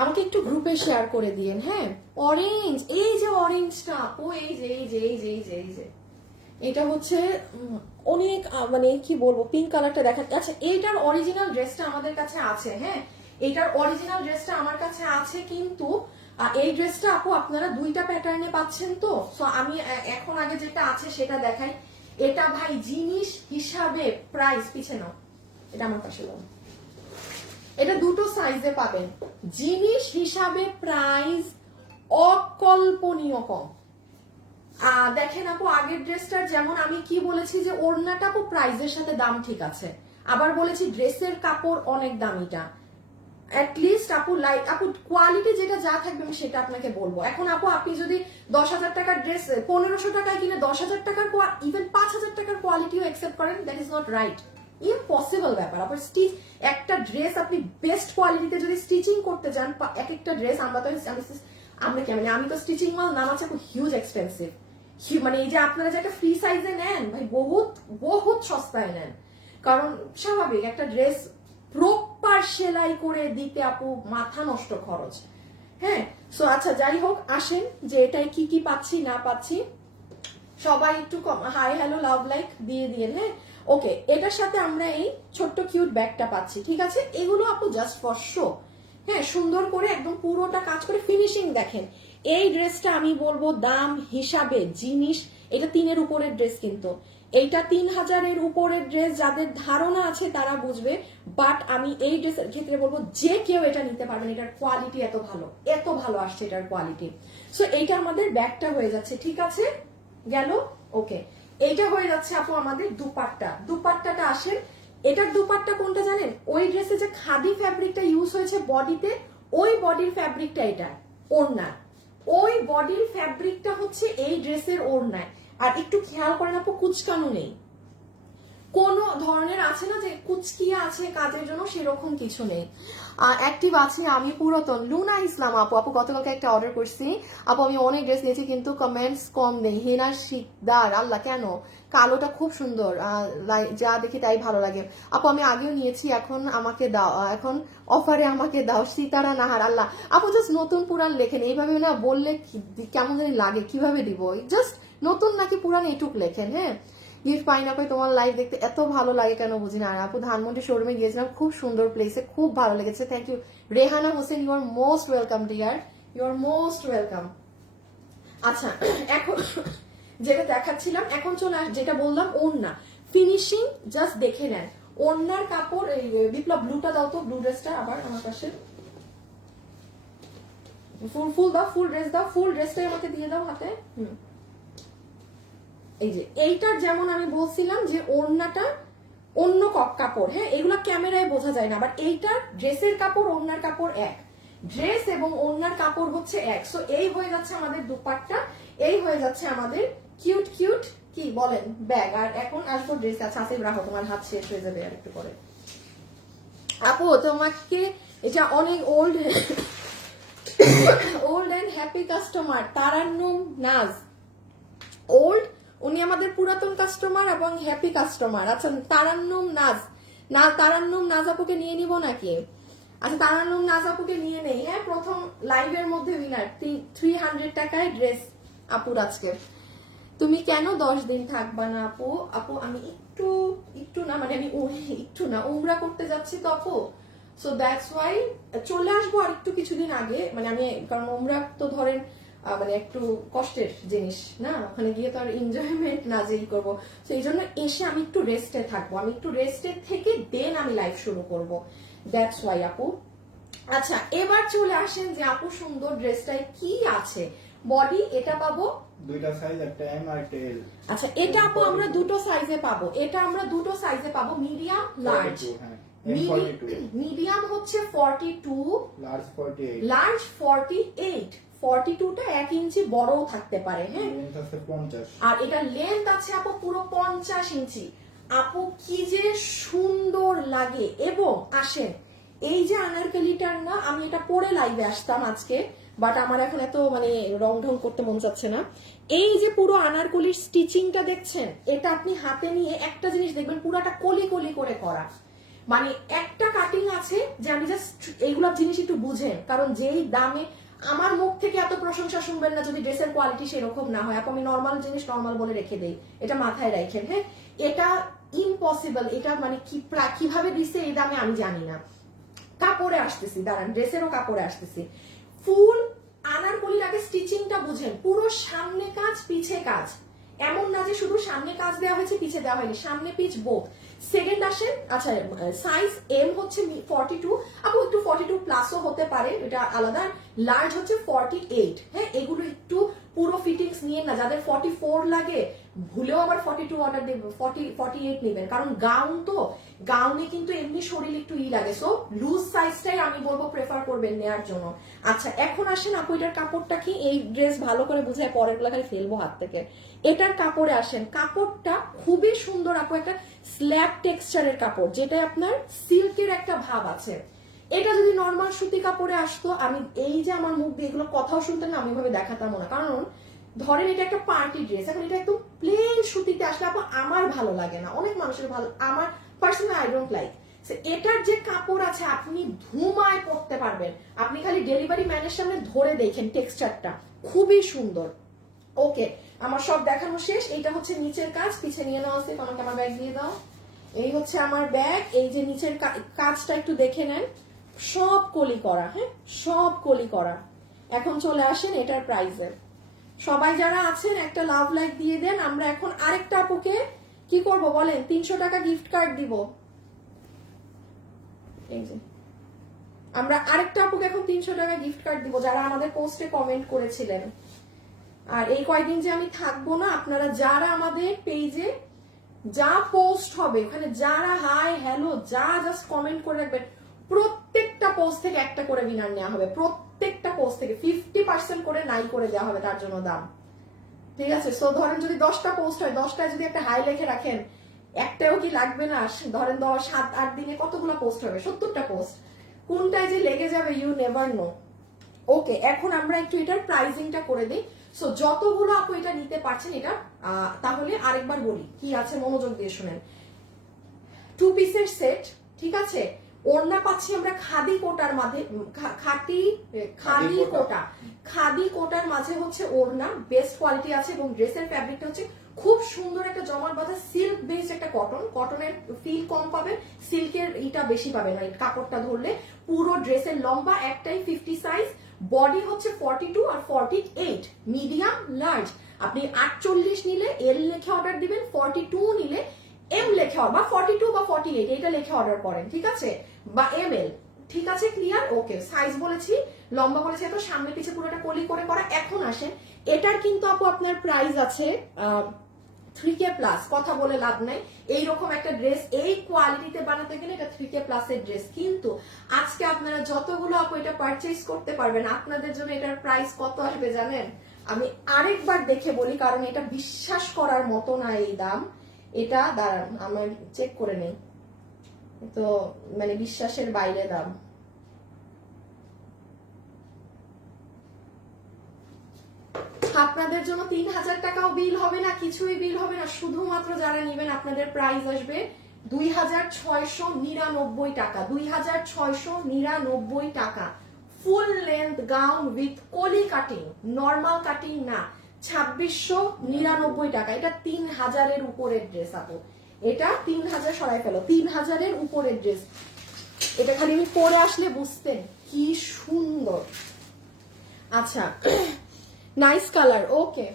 আমাকে একটু গ্রুপে শেয়ার করে দিয়েন। হ্যাঁ অরেঞ্জ, এই যে অরেঞ্জটা আপু, এই যে এই যে এই যে এই যে এই যে এটা হচ্ছে অনেক মানে কি বলবো, পিঙ্ক কালারটা দেখা। আচ্ছা, এইটার অরিজিনাল ড্রেসটা আমাদের কাছে আছে, হ্যাঁ এইটার অরিজিনাল ড্রেসটা আমার কাছে আছে, কিন্তু এই ড্রেসটা আপু আপনারা দুইটা প্যাটার্নে পাচ্ছেন তো। সো আমি এখন আগে যেটা আছে সেটা দেখাই। এটা ভাই জিনিস হিসাবে প্রাইস, পিছে নাও, এটা আমার পাশে দাও। এটা দুটো সাইজে পাবেন, জিনিস হিসাবে প্রাইস অকল্পনীয় কম। দেখেন আপু, আগের ড্রেসটার যেমন আমি কি বলেছি যে ওড়নাটা আপু প্রাইসের সাথে দাম ঠিক আছে, আবার বলেছি ড্রেসের কাপড় অনেক দামিটা। অ্যাটলিস্ট আপু আপু কোয়ালিটি যেটা যা থাকবে আমি সেটা আপনাকে বলবো। এখন আপু আপনি যদি 10,000 টাকার ড্রেস 1500 টাকায় কিনে 10,000 টাকার ইভেন 5,000 টাকার কোয়ালিটিও অ্যাকসেপ্ট করেন, that is not right, impossible ব্যাপার। আবার স্টিচ একটা ড্রেস আপনি বেস্ট কোয়ালিটিতে যদি স্টিচিং করতে যান, এক একটা ড্রেস আমি তো স্টিচিং মাল নাম আছে হিউজ এক্সপেন্সিভ, মানে এই যে আপনারা যে একটা ফ্রি সাইজে নেন ভাই, বহুত বহুত সস্তায় নেন, কারণ স্বাভাবিক একটা ড্রেস প্রপার সেলাই করে দিতে আপু মাথা নষ্ট খরচ। হ্যাঁ, সো আচ্ছা যাই হোক, আসেন যে এটাই কি কি পাচ্ছি না পাচ্ছি। সবাই একটু হাই হ্যালো লাভ লাইক দিয়ে দিয়ে, হ্যাঁ ওকে। এটার সাথে আমরা এই ছোট্ট কিউট ব্যাগটা পাচ্ছি, ঠিক আছে। এগুলো আপু জাস্ট ফর শো, হ্যাঁ সুন্দর করে একদম পুরোটা কাজ করে ফিনিশিং দেখেন। এই ড্রেসটা আমি বলবো দাম হিসাবে জিনিস, এটা 3-এর উপরের ড্রেস, কিন্তু এইটা 3,000-এর উপরের ড্রেস যাদের ধারণা আছে তারা বুঝবে, বাট আমি এই ড্রেসের ক্ষেত্রে বলবো যে কেউ এটা নিতে পারবেন, এটার কোয়ালিটি এত ভালো আসছে এটার কোয়ালিটি। সো এইটা আমাদের ব্যাগটা হয়ে যাচ্ছে, ঠিক আছে গেল, ওকে। এইটা হয়ে যাচ্ছে আপু আমাদের দুপাট্টাটা আসেন। এটার দুপাট্টা কোনটা জানেন, ওই ড্রেসে যে খাদি ফ্যাব্রিকটা ইউজ হয়েছে বডিতে, ওই বডির ফ্যাব্রিকটা এটা ওড়না, ওই বডির ফ্যাব্রিকটা হচ্ছে এই ড্রেসের ওড়নায়। আর একটু খেয়াল করেন আপু, কুচকানো নেই, কোন ধরনের আছে না যে কুচকিয়া আছে কাজের জন্য, সেরকম কিছু নেই। অ্যাক্টিভ আছে আমি পুরাতন লুনা ইসলাম আপু গতকালকে একটা অর্ডার করছি আপু, আমি অনেক ড্রেস নিয়েছি কিন্তু কমেন্টস কম নেই। হেনা শিকদার, আল্লাহ কেন, কালোটা খুব সুন্দর, যা দেখি তাই ভালো লাগে আপু, আমি আগেও নিয়েছি, এখন আমাকে দাও, এখন অফারে আমাকে দাও। সীতারা নাহার, আল্লাহ আপু জাস্ট নতুন পুরান লেখেন, এইভাবে না বললে কেমন জানি লাগে, কিভাবে দিব, জাস্ট নতুন নাকি পুরান এইটুক লেখেন। হ্যাঁ, গিফট পাই না পাই, তোমার লাইভ দেখতে এত ভালো লাগে কেন বুঝি না। আর আপু ধানমন্ডি শোরুমে গিয়েছিলাম, খুব সুন্দর প্লেসে, খুব ভালো লেগেছে, thank you. Rehana Hossain, you are most welcome dear, you are most welcome. আচ্ছা, এখন যেটা দেখাচ্ছিলাম, এখন চলে যেটা বললাম ওড়না ফিনিশিং জাস্ট দেখে নেন। ওড়নার কাপড়, এই বিপ্লব ব্লুটা দাও তো, ব্লু ড্রেসটা আবার আমার পাশে, ফুল দাও, ফুল ড্রেস দাও, ফুল ড্রেসটাই আমাকে দিয়ে দাও হাতে। এই যে এইটার যেমন আমি বলছিলাম যে ওড়নাটা অন্য কাপড়, হ্যাঁ এগুলা ক্যামেরায় বোঝা যায় না, বাট এইটার ড্রেসের কাপড় ওড়নার কাপড় এক, ড্রেস এবং ওড়নার কাপড় হচ্ছে এক। সো এই হয়ে যাচ্ছে আমাদের দুপাট্টা, এই হয়ে যাচ্ছে আমাদের কিউট কিউট কি বলেন ব্যাগ। আর এখন আসবো ড্রেস। আচ্ছা আসিফ রাখো, তোমার হাত শেষ হয়ে যাবে আর একটু পরে। আপু তোমাকে এটা অনেক old and happy customer Tarannum Naz, old উনি আমাদের পুরাতন কাস্টমার এবং হ্যাপি কাস্টমার। আচ্ছা তারান্নুম নাজ আপুকে নিয়ে নিব নাকি? আচ্ছা তারান্নুম নাজ আপুকে নিয়ে নেই, হ্যাঁ প্রথম লাইভের মধ্যে উইনার 300 টাকায় ড্রেস আপুর আজকে। তুমি কেন 10 দিন থাকবা না আপু? আপু আমি একটু না, মানে আমি একটু না উমরা করতে যাচ্ছি তো আপু, সো দ্যাটস ওয়াই চলে আসবো আর একটু কিছুদিন আগে। মানে আমি কারণ উমরা তো ধরেন মানে একটু কষ্টের জিনিস না, ওখানে গিয়ে তো আর এনজয়মেন্ট না যেই করবো, তো এই জন্য এসে আমি একটু রেস্টে থাকবো, আমি একটু রেস্টে থেকে দেন আমি লাইভ শুরু করব, দ্যাটস ওয়াই আপু। আচ্ছা এবার চলে আসেন যে আপু সুন্দর ড্রেসটায় কি আছে। বডি এটা পাবো দুইটা সাইজ, একটা এম আর একটা এল। আচ্ছা এটা আপু আমরা দুটো সাইজে পাবো, এটা আমরা দুটো সাইজে পাবো, মিডিয়াম লার্জ। মিডিয়াম হচ্ছে 42, লার্জ 48, 42টা 1 ইঞ্চি বড়ও থাকতে পারে, হ্যাঁ আর এটা লেন্থ আছে আপু পুরো 50 ইঞ্চি। আপু কি যে সুন্দর লাগে। এবং আসেন এই যে আনারকলিটার না, আমি এটা পরে লাইভে আসতাম আজকে, বাট আমার এখন এত মানে রং ঢং করতে মন চাচ্ছে না। এই যে পুরো আনারকলির স্টিচিংটা দেখছেন, এটা আপনি হাতে নিয়ে একটা জিনিস দেখবেন পুরাটা কলি কলি করে করা, মানে একটা কাটিং আছে যে আমি জাস্ট এইগুলো জিনিস একটু বুঝেন, কারণ যেই দামে আমার মুখ থেকে এত প্রশংসা শুনবেন না যদি ড্রেসের কোয়ালিটি সেরকম না হয়। আপু আমি নর্মাল জিনিস নর্মাল বলে রেখে দেই, এটা মাথায় রাখেন। হ্যাঁ, এটা ইম্পসিবল, এটা মানে কিভাবে দিছে এই দামে আমি জানি না। কাপড়ে আসতেছি, দাঁড়ান, ড্রেসেরও কাপড়ে আসতেছি। ফুল আনারকলির আগে স্টিচিংটা বুঝেন, পুরো সামনে কাজ পিছে কাজ, এমন না যে শুধু সামনে কাজ দেওয়া হয়েছে পিছে দেওয়া হয়নি, সামনে পিছ বোথ। সেকেন্ড আসেন, আচ্ছা সাইজ এম হচ্ছে 42, আপু একটু 42 প্লাসও হতে পারে, এটা আলাদা। লার্জ হচ্ছে 48। হ্যাঁ, এগুলো একটু পুরো ফিটিংস নিয়ে না, যাদের 44 লাগে ভুলেও আবার 42 অর্ডার দেবেন, 48 নেবেন, কারণ গাউন তো, গাউনে কিন্তু এমনি শরীর একটু লাগে, সো লুজ সাইজটাই আমি বলবো প্রেফার করবেন নেওয়ার জন্য। আচ্ছা এখন আসেন আপু এটার কাপড়টা কি, এই ড্রেস ভালো করে বুঝায়, পরের গুলা খালি ফেলবো হাত থেকে। এটার কাপড়ে আসেন, কাপড়টা খুবই সুন্দর আপু, একটা স্ল্যাব টেক্সচারের কাপড়, যেটা আপনার সিল্কের একটা ভাব আছে। এটা যদি নর্মাল সুতি কাপড়ে আসতো, আমি এই যে আমার মুখ দিয়ে এগুলো কথাও শুনতেন না, আমি এভাবে দেখাতাম না, কারণ ধরেন এটা একটা পার্টি ড্রেস, এখন এটা একদম প্লেন সুতিতে আসলে আপু আমার ভালো লাগে না, অনেক মানুষের ভালো, আমার পার্সোনালি আই ডোন্ট লাইক। এটার যে কাপড় আছে আপনি ধুমায় পরতে পারবেন, আপনি খালি ডেলিভারি ম্যানের সামনে ধরে দেখেন, টেক্সচারটা খুবই সুন্দর। ওকে, আমার সব দেখানো শেষ। এইটা হচ্ছে নিচের কাজ, পিছে নিয়ে নেওয়া আছে, আমাকে আমার ব্যাগ দিয়ে দাও। এই হচ্ছে আমার ব্যাগ, এই যে নিচের কাজটা একটু দেখে নেন, সব কলি করা। হ্যাঁ, সব কলি করা। এখন চলে আসেন এটার প্রাইসে। সবাই যারা আছেন একটা লাভ লাইক দিয়ে দেন। আমরা এখন আরেকটা আপুকে কি করব বলেন, 300 টাকা গিফট কার্ড দিব। এই যে আমরা আরেকটা আপুকে এখন 300 টাকা গিফট কার্ড দিব, যারা আমাদের পোস্টে কমেন্ট করেছিলেন। আর এই কয়দিন যে আমি থাকবো না, আপনারা যারা আমাদের পেজে যা পোস্ট হবে ওখানে যারা হাই হ্যালো যা জাস্ট কমেন্ট করে রাখবেন, প্রত্যেকটা পোস্ট থেকে একটা করে উইনার নেওয়া হবে, প্রত্যেকটা পোস্ট থেকে 50% করে নাই করে দেওয়া হবে তার জন্য দাম। ঠিক আছে, সো ধরেন যদি 10টা পোস্ট হয়, 10টায় যদি একটা হাই লিখে রাখেন, একটাও কি লাগবে না? ধরেন 7-8 দিনে কতগুলো পোস্ট হবে, 70টা পোস্ট, কোনটায় যে লেগে যাবে ইউ নেভার নো। ওকে, এখন আমরা একটু এটার প্রাইসিংটা করে দিই। সো যতগুলো আপু এটা নিতে পারছেন, এটা তাহলে আরেকবার বলি কি আছে, মনোযোগ দিয়ে শুনেন। 2 পিসের সেট, ঠিক আছে, ওড়না পাচ্ছি আমরা খাদি কোটার মাঝে, খাদি কোটার মাঝে হচ্ছে ওড়না, বেস্ট কোয়ালিটি আছে, এবং ড্রেসের ফ্যাব্রিকটা হচ্ছে খুব সুন্দর একটা জমাট বাঁধা সিল্ক বেস একটা কটন, কটনের ফিল কম পাবেন, সিল্কের এটা বেশি পাবেন এই কাপড়টা ধরলে। পুরো ড্রেসের লম্বা একটাই 50 সাইজ, বডি হচ্ছে 42 আর 48, মিডিয়াম লার্জ। আপনি 48 নিলে এল লেখে অর্ডার দিবেন, 42 নিলে এম লেখে বা 42 বা 48 এটা লেখে অর্ডার করেন, ঠিক আছে, বা এম এল। ঠিক আছে, ক্লিয়ার? ওকে, সাইজ বলেছি, লম্বা বলেছি, এত সামনে পিছে পুরোটা কলি করে করা। এখন আসেন, এটার কিন্তু আপু আপনার প্রাইস আছে 3K প্লাস, কথা বলে লাভ নাই। এইরকম একটা ড্রেস এই কোয়ালিটিতে বানাতে গেলে এটা 3K প্লাসের ড্রেস, কিন্তু আজকে আপনারা যতগুলো আপু এটা পারচেজ করতে পারবেন, আপনাদের জন্য এটার প্রাইস কত আসবে জানেন? আমি আরেকবার দেখে বলি, কারণ এটা বিশ্বাস করার মতো না এই দাম। এটা দাঁড়ান আমার চেক করে নেই, তো মানে বিশ্বাসের বাইরে দাম। আপনাদের জন্য 3000 টাকাও বিল হবে না, কিছুই বিল হবে না, শুধুমাত্র যারা নেবেন আপনাদের প্রাইস আসবে 2699 টাকা, 2699 টাকা। ফুল লেন্থ গাউন উইথ কলি কাটিং, নর্মাল কাটিং না, 2699 টাকা। এটা 3000-এর উপরের ড্রেস আপু, এটা 3000 সরাই ফেলো, 3000-এর উপরের ড্রেস। এটা খালি আমি পরে আসলে বুঝতেন কি সুন্দর। আচ্ছা, নাইস কালার। ওকে,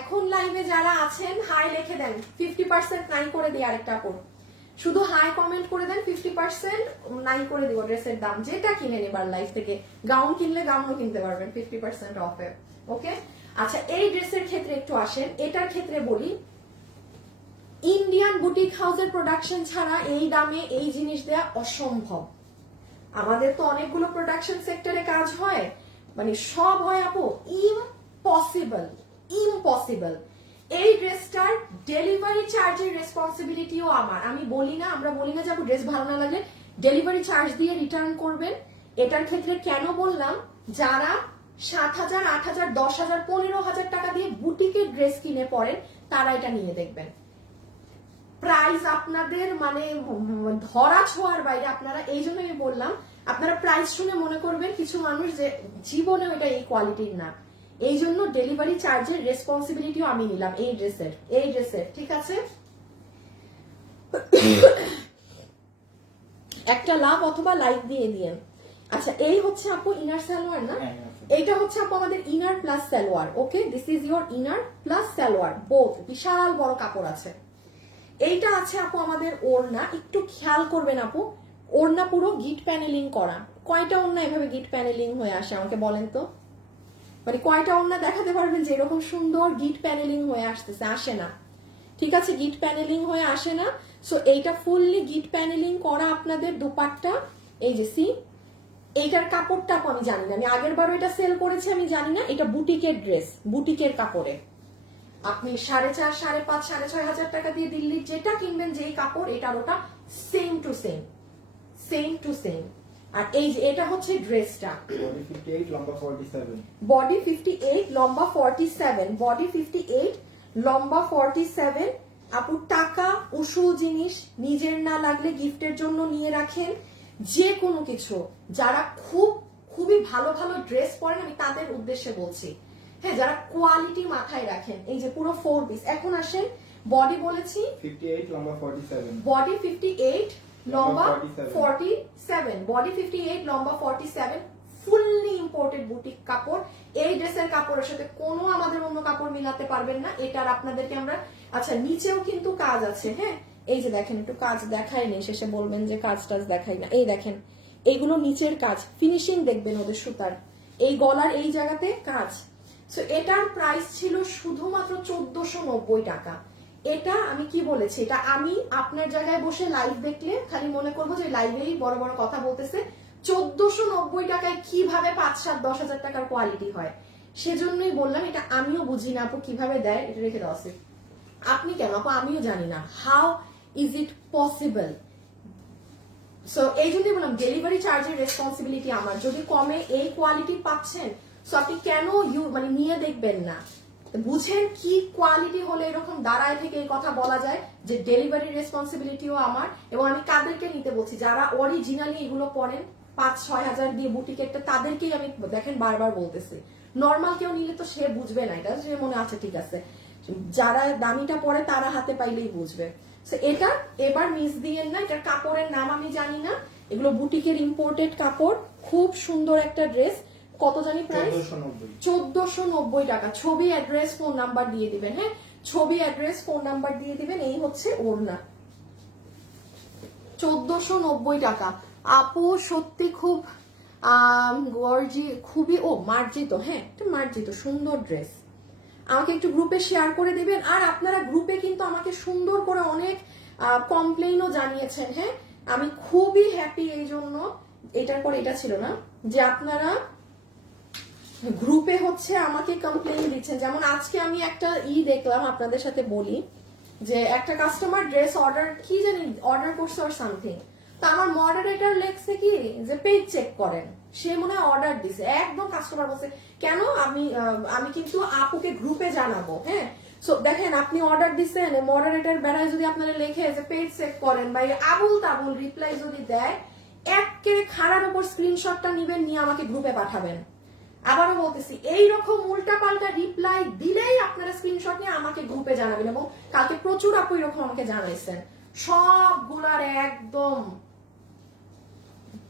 এখন লাইভে যারা আছেন হাই লিখে দেন, 50% নাই করে দিই। আরেকটা আপু শুধু হাই কমেন্ট করে দেন, 50% নাই করে দিব ড্রেসের দাম, যেটা কিনে নেবার লাইভ থেকে। গাউন কিনলে গাউনও কিনতে পারবেন 50% অফে। ওকে, আচ্ছা এই ড্রেসের ক্ষেত্রে একটু আসেন, এটার ক্ষেত্রে বলি, ইন্ডিয়ান বুটিক হাউসের প্রোডাকশন ছাড়া এই দামে এই জিনিস দেয়া অসম্ভব। আমাদের তো অনেকগুলো প্রোডাকশন সেক্টরে কাজ হয়, মানে সব হয় আপু ইম্পসিবল, ইম্পসিবল। এই ড্রেসটার ডেলিভারি চার্জের রেসপন্সিবিলিটিও আমার। আমি বলি না, আমরা বলি না যে আপু ড্রেস ভালো না লাগলে ডেলিভারি চার্জ দিয়ে রিটার্ন করবেন। এটার ক্ষেত্রে কেন বললাম, যারা 7000, 8000, 10000, 15000 টাকা দিয়ে বুটিকের ড্রেস কিনে পরেন, তারা এটা নিয়ে দেখবেন। প্রাইস আপনাদের মানে ধরা ছোঁয়ার বাইরে, আপনারা এই জন্য আমি বললাম আপনারা প্রাইস শুনে মনে করবেন কিছু মানুষ যে জীবনে ওটা এই কোয়ালিটির না, এই জন্য ডেলিভারি চার্জের রেসপন্সিবিলিটিও আমি নিলাম এই ড্রেসের, ঠিক আছে। একটা লাভ অথবা লাইক দিয়ে দিয়েন। আচ্ছা, এই হচ্ছে আপু ইনার সালোয়ার না, এইটা হচ্ছে আপু আমাদের inner plus salwar. Okay, this is your inner plus salwar, both বিশাল বড় কাপড় আছে। এইটা আছে আপু আমাদের ওড়না, একটু খেয়াল করবেন আপু, ওড়না পুরো গিট প্যানেলিং করা। কয়টা ওড়না এভাবে গিট প্যানেলিং হয়ে আসে আমাকে বলেন তো, মানে কয়টা ওড়না দেখাতে পারবেন যে এরকম সুন্দর গিট প্যানেলিং হয়ে আসতেছে? আসে না, ঠিক আছে, গিট প্যানেলিং হয়ে আসে না। সো এইটা ফুললি গিট প্যানেলিং করা আপনাদের দুপাট্টা। এই যে সি, এইটার কাপড়টা আমি জানি না, আমি আগের বারও এটা সেল করেছি, আমি জানি না। এটা বুটিকের ড্রেস, বুটিকের কাপড়ে আপনি 4.5, 5.5, 6.5 হাজার টাকা দিয়ে দিল্লির যেটা কিনবেন, যেই কাপড় এটার ওটা সেম টু সেম। আর এই যে এটা হচ্ছে ড্রেসটা, বডি 58 লম্বা 47, বডি 58 লম্বা 47, বডি 58 লম্বা 47। আপু টাকা উসুল জিনিস, নিজের না লাগলে গিফটের জন্য নিয়ে রাখেন। যে কোনো কিছু, যারা খুবই ভালো ভালো ড্রেস পরেন আমি তাদের উদ্দেশ্যে বলছি, হ্যাঁ, যারা কোয়ালিটি মাথায় রাখেন। এই যে পুরো 4 পিস। এখন আসেন, বডি বলেছি 58 লম্বা 47, বডি 58 লম্বা 47, বডি 58 লম্বা 47, ফুললি ইম্পোর্টেড বুটিক কাপড়। এই ড্রেসের কাপড়ের সাথে কোনো আমাদের অন্য কাপড় মিলাতে পারবেন না। এটার আপনাদেরকে আমরা, আচ্ছা নিচেও কিন্তু কাজ আছে, হ্যাঁ, এই যে দেখেন, একটু কাজ দেখায়নি, শেষে বলবেন যে কাজ টাজ দেখাই না। এই দেখেন, এইগুলো নিচের কাজ, ফিনিশিং দেখবেন ওদের সুতার, এই গলার এই জায়গাতে কাজ। সো এটার প্রাইস ছিল শুধুমাত্র 1490 টাকা। এটা আমি কি বলেছি, এটা আমি আপনার জায়গায় বসে লাইভ দেখলে খালি মনে করবো যে লাইভেই বড় বড় কথা বলতেছে। 1490 টাকায় কিভাবে 5-7-10 হাজার টাকার কোয়ালিটি হয়, সেজন্যই বললাম। এটা আমিও বুঝি না আপু কিভাবে দেয়, এটা রেখে দেওয়া আছে। আপনি কেন আপু, আমিও জানি না, how is it possible. So এই জন্যই বললাম ডেলিভারি চার্জের রেসপন্সিবিলিটি আমার। যদি কমে এই কোয়ালিটি পাচ্ছেন, সো আপনি কেন মানে নিয়ে দেখবেন না? বুঝেন কি কোয়ালিটি হলে এরকম দাঁড়ায় থেকে এই কথা বলা যায় যে ডেলিভারি রেসপন্সিবিলিটিও আমার। এবং আমি কাদেরকে নিতে বলছি, যারা অরিজিনালি এগুলো পড়েন 5-6 হাজার দিয়ে বুটিকেটটা, তাদেরকেই আমি দেখেন বারবার বলতেছি। নর্মাল কেউ নিলে তো সে বুঝবে না, এটা সে মনে আছে ঠিক আছে, যারা দামিটা পরে তারা হাতে পাইলেই বুঝবে। এটা এবার মিস দিয়েন না, এটার কাপড়ের নাম আমি জানি না, এগুলো বুটিকের ইম্পোর্টেড কাপড়, খুব সুন্দর একটা ড্রেস। কত জানি প্রাইস? 1490 টাকা। ছবি, অ্যাড্রেস, ফোন নাম্বার দিয়ে দিবেন, হ্যাঁ, ছবি, অ্যাড্রেস, ফোন নাম্বার দিয়ে দিবেন। এই হচ্ছে ওড়না, 1490 টাকা। আপু সত্যি খুব খুবই মার্জিত, হ্যাঁ, একটু মার্জিত, সুন্দর ড্রেস। আমাকে একটু গ্রুপে শেয়ার করে দিবেন। আর আপনারা গ্রুপে কিন্তু আমাকে সুন্দর করে অনেক কমপ্লেইনও জানিয়েছেন, হ্যাঁ, আমি খুবই হ্যাপি এই জন্য। এটার পর এটা ছিল না যে আপনারা গ্রুপে হচ্ছে আমাকে কমপ্লেইন দিচ্ছেন। যেমন আজকে আমি একটা দেখলাম, আপনাদের সাথে বলি, যে একটা কাস্টমার ড্রেস অর্ডার করছে অর সামথিং, তো আমার মডারেটর লেখছে কি যে পেজ চেক করেন, সে মনে হয় অর্ডার দিছে। একদম কাস্টমার বলছে কেন, আমি কিন্তু আপুকে গ্রুপে জানাবো, হ্যাঁ। সো দেখেন, আপনি অর্ডার দিচ্ছেন, মডারেটর বেড়ায় যদি আপনারা লেখে যে পেজ চেক করেন বা আবুল তাবুল রিপ্লাই যদি দেয়, একেবারে খাড়ার উপর স্ক্রিনশটটা নিবেন, নিয়ে আমাকে গ্রুপে পাঠাবেন। আবারও বলতেছি, এইরকম উল্টা পাল্টা রিপ্লাই দিলেই আপনারা স্ক্রিনশট নিয়ে আমাকে গ্রুপে জানাবেন। এবং কালকে প্রচুর আপু এরকম আমাকে জানাইছেন, সবগুলার একদম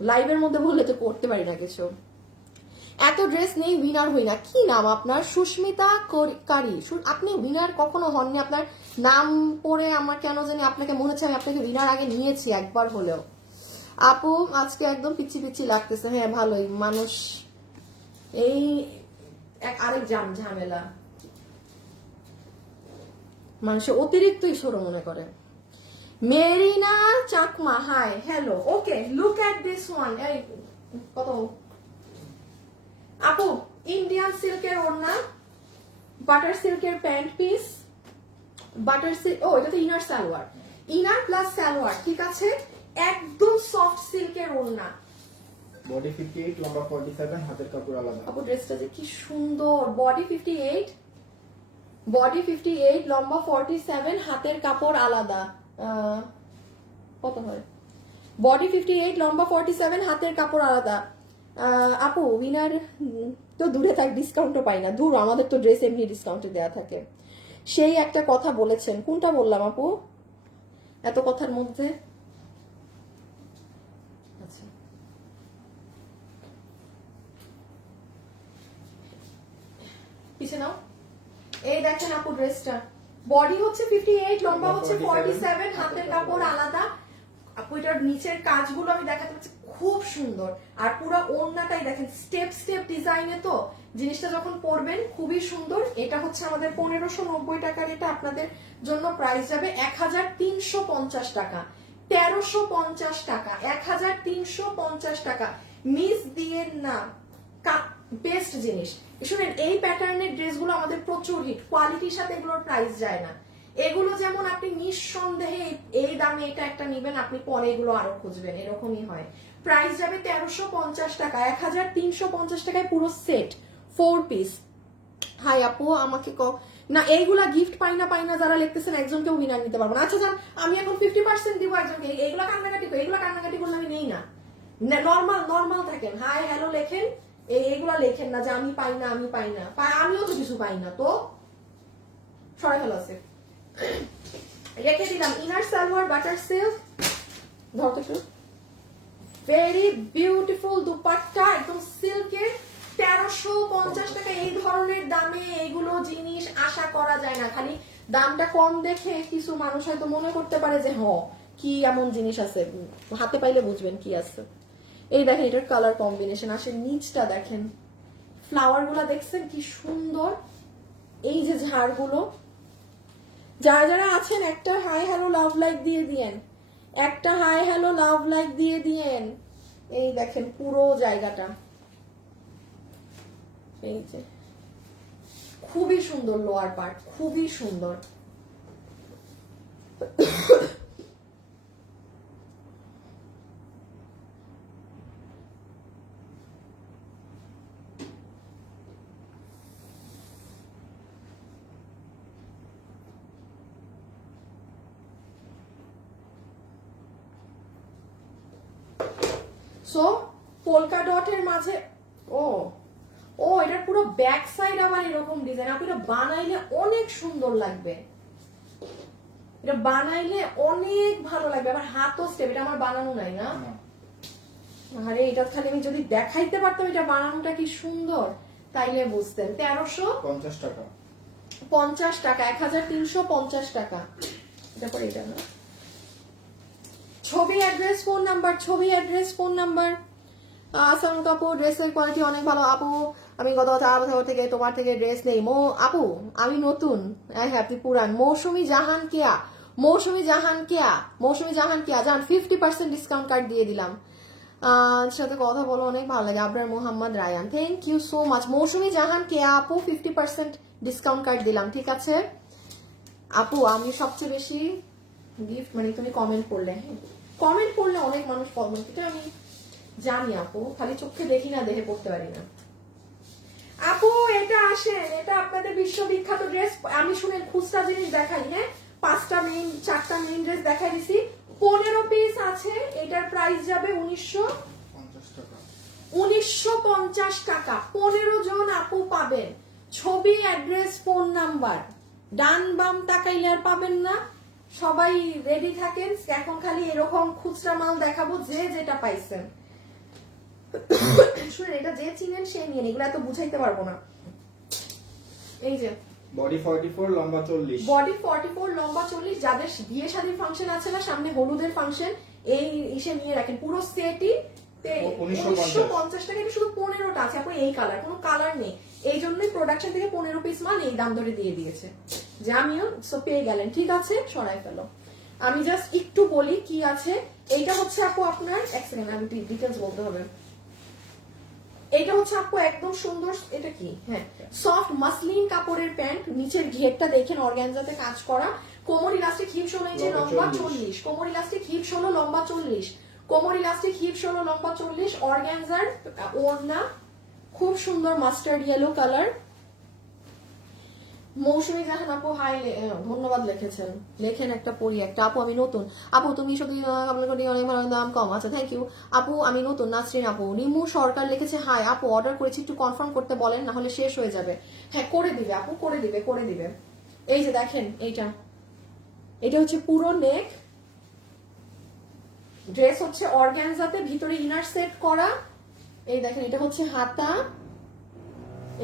লাইভের মধ্যে বললে তো করতে পারি না কিছু। এত ড্রেস নেই, উইনার হই না। কি নাম আপনার? সুস্মিতা কারি। আপনি উইনার কখনো হননি, আপনার নাম পড়ে আমার কেন জানি আপনাকে মনে হচ্ছে আমি আপনাকে উইনার আগে নিয়েছি একবার হলেও। আপু আজকে একদম পিচ্ছি পিচ্ছি লাগতেছে, হ্যাঁ ভালোই, মানুষ এই আরেক ঝামেলা, মানুষের অতিরিক্তই ছোট মনে করে। Marina Chakma, hi, hello, okay, look at this one. এই কত আপু, ইন্ডিয়ান সিল্কের ওড়না, বাটার সিল্কের প্যান্ট পিস, বাটার সিল্ক, এটা তো inner salwar, inner plus salwar, ঠিক আছে, একদম সফট সিল্কের ওড়না। বডি 58 লম্বা 47, হাতের কাপড় আলাদা। আপু ড্রেসটা যে কি সুন্দর, বডি 58 লম্বা 47, হাতের কাপড় আলাদা। কত হয়, বডি 58, লম্বা 47, হাতের কাপড় আলাদা। আপু উইনার তো দূরে থাক, ডিসকাউন্টও পাই না, দূর, আমাদের তো ড্রেস এমনি ডিসকাউন্টে দেওয়া থাকে। সেই একটা কথা বলেছেন, কোনটা বললাম আপু এত কথার মধ্যে? আচ্ছা, পিছে নাও। এই দেখেন আপু ড্রেসটা, বডি হচ্ছে 58, লম্বা হচ্ছে 47, হাতের কাপড় আলাদা। আপু এটার নিচের কাজগুলো আমি দেখাতে পাচ্ছি, খুব সুন্দর। আর পুরো ওড়নাটাই দেখেন স্টেপ স্টেপ ডিজাইনে, তো জিনিসটা যখন পরবেন খুবই সুন্দর। এটা হচ্ছে আমাদের 1590 টাকার, এটা আপনাদের জন্য প্রাইস যাবে 1350 টাকা, 1350 টাকা, 1350 টাকা। মিস দিয়ে না, বেস্ট জিনিস। শুনেন, এই প্যাটার্নের ড্রেসগুলো আমাদের প্রচুর হিট, কোয়ালিটির সাথে এগুলোর প্রাইস যায় না। এগুলো যেমন আপনি নিঃসন্দেহে এই দামে এটা একটা নিবেন, আপনি পরে এগুলো আরো খুঁজবেন, এরকমই হয়। প্রাইস যাবে 1350 টাকা, 1350 টাকায় পুরো সেট 4 পিস। হাই আপু আমাকে না, এইগুলা গিফট পাই না যারা লিখতেছেন, একজনকেও উইনার নিতে পারবো না। আচ্ছা যান, আমি এখন 50% দিব একজনকে। এইগুলা কান্নাকাটি করলে আমি নেই না। নর্মাল থাকেন, হাই হ্যালো লেখেন, এইগুলা লেখেন না যে আমি পাই না। আমিও তো কিছু পাই না, তো সরাই ফেলা আছে। রেখে দিলাম ইনার সালোয়ার বাটার সিল্ক, ধরো তো একটু, ভেরি বিউটিফুল দুপাট্টা, একদম সিল্কের, 1350 টাকা। এই ধরনের দামে এইগুলো জিনিস আশা করা যায় না। খালি দামটা কম দেখে কিছু মানুষ হয়তো মনে করতে পারে যে কি এমন জিনিস আছে, হাতে পাইলে বুঝবেন কি আছে। এই দেখেন এটার কালার কম্বিনেশন আসে, নিচটা দেখেন, ফ্লাওয়ার গুলা দেখছেন কি সুন্দর, এই যে ঝাড়গুলো। যারা যারা আছেন একটা হাই হ্যালো লাভ লাইক দিয়ে দিয়েন, একটা হাই হ্যালো লাভ লাইক দিয়ে দিয়েন। এই দেখেন পুরো জায়গাটা, এই যে খুবই সুন্দর, লোয়ার পার্ট খুবই সুন্দর। সো পোলকা ডটের মাঝে, ও এটার পুরো ব্যাক সাইড আবার এরকম ডিজাইন। আপনি এটা বানাইলে অনেক সুন্দর লাগবে, এটা বানাইলে অনেক ভালো লাগবে। আবার হাতও স্টেপ, এটা আমার বানানো নাই না। আরে এটা খালি আমি যদি দেখাইতে পারতাম এটা বানানোটা কি সুন্দর, তাইলে বুঝতেন। 1350 টাকা, 1350 টাকা। এটা পরে এটা না, ছবি অ্যাড্রেস ফোন নাম্বার। আসসালামু কাপড়, ড্রেসের কোয়ালিটি অনেক ভালো আপু। আমি গত 4 বছর থেকে তোমার থেকে ড্রেস নেই। আপু আমি নতুন, হ্যাঁ আপনি পুরান। মৌসুমী জাহান কেয়া জান 50% ডিসকাউন্ট কার্ড দিয়ে দিলাম। সাথে কথা বলো অনেক ভালো লাগে। Abrar Mohammad Rayan, thank you so much. Mousumi Jahan Keya আপু 50% ডিসকাউন্ট কার্ড দিলাম, ঠিক আছে আপু। আমি সবচেয়ে বেশি গিফট মানে তুমি কমেন্ট করলে অনেক মানুষ কমেন্ট, এটা আমি জানি আপু, খালি চোখে দেখি না, দেহে পড়তে পারি না আপু। এটা আসেন, এটা আপনাদের বিশ্ববিখ্যাত ড্রেস। আমি শুনেন খুচরা জিনিস দেখাই, হ্যাঁ 4টা মেইন ড্রেস দেখাই দিছি, 15 পিস আছে। এটার প্রাইস যাবে 1950 টাকা। 15 জন আপু পাবেন। ছবি অ্যাড্রেস ফোন নাম্বার, ডান বাম তাকাইলে আর পাবেন না। সবাই রেডি থাকেন, এখন খালি এরকম খুচরা মাল দেখাবো, যে যেটা পাইছেন। শুনেন, এটা যে চিনেন সে নিয়ে, এগুলো এত বুঝাইতে পারবো না। এই যে বডি 44, লম্বা 40, বডি 44, লম্বা 40। যাদের বিয়ে শাদীর ফাংশন আছে না, সামনে হলুদের ফাংশন, এই ইসে নিয়ে রাখেন। পুরো সেটই 1950 টাকা। এটা শুধু 15টা আছে আপু, এই কালার, কোনো কালার নেই। এই জন্যই প্রোডাকশন থেকে 15 পিস মাল এই দাম ধরে দিয়ে দিয়েছে, যে আমিও পেয়ে গেলেন, ঠিক আছে সরাই ফেলো। আমি জাস্ট একটু বলি কি আছে। এইটা হচ্ছে আপু আপনার, এক সেকেন্ড আমি ডিটেলস বলতে হবে। এটা হচ্ছে আপু একদম সুন্দর, এটা কি, হ্যাঁ সফট মাসলিন কাপড়ের প্যান্ট। নিচের ঘেরটা দেখেন অর্গানজাতে কাজ করা। কোমর ইলাস্টিক হিপ 16 ইঞ্চি, লম্বা 40। কোমর ইলাস্টিক হিপ 16, লম্বা 40। কোমর ইলাস্টিক হিপ 16, লম্বা 40। অর্গানজার ওড়না, খুব সুন্দর মাস্টার্ড ইয়েলো কালার। মৌসুমী জাহান আপু হাই, ধন্যবাদ লিখেছেন। লেখেন একটা পড়ি একটা। আপু আমি নতুন, আপু তুমি সত্যি আপনার অনেক ভালো, দাম কম। আচ্ছা থ্যাংক ইউ আপু, আমি নতুন। নাসরিন আপু, রিমু সরকার লিখেছে হাই আপু, অর্ডার করেছি, একটু কনফার্ম করতে বলেন, না হলে শেষ হয়ে যাবে। হ্যাঁ করে দিবে আপু, করে দিবে করে দিবে। এই যে দেখেন এটা হচ্ছে পুরো নেক, ড্রেস হচ্ছে অর্গানজাতে, ভিতরে ইনার সেট করা। এই দেখেন এটা হচ্ছে হাতা,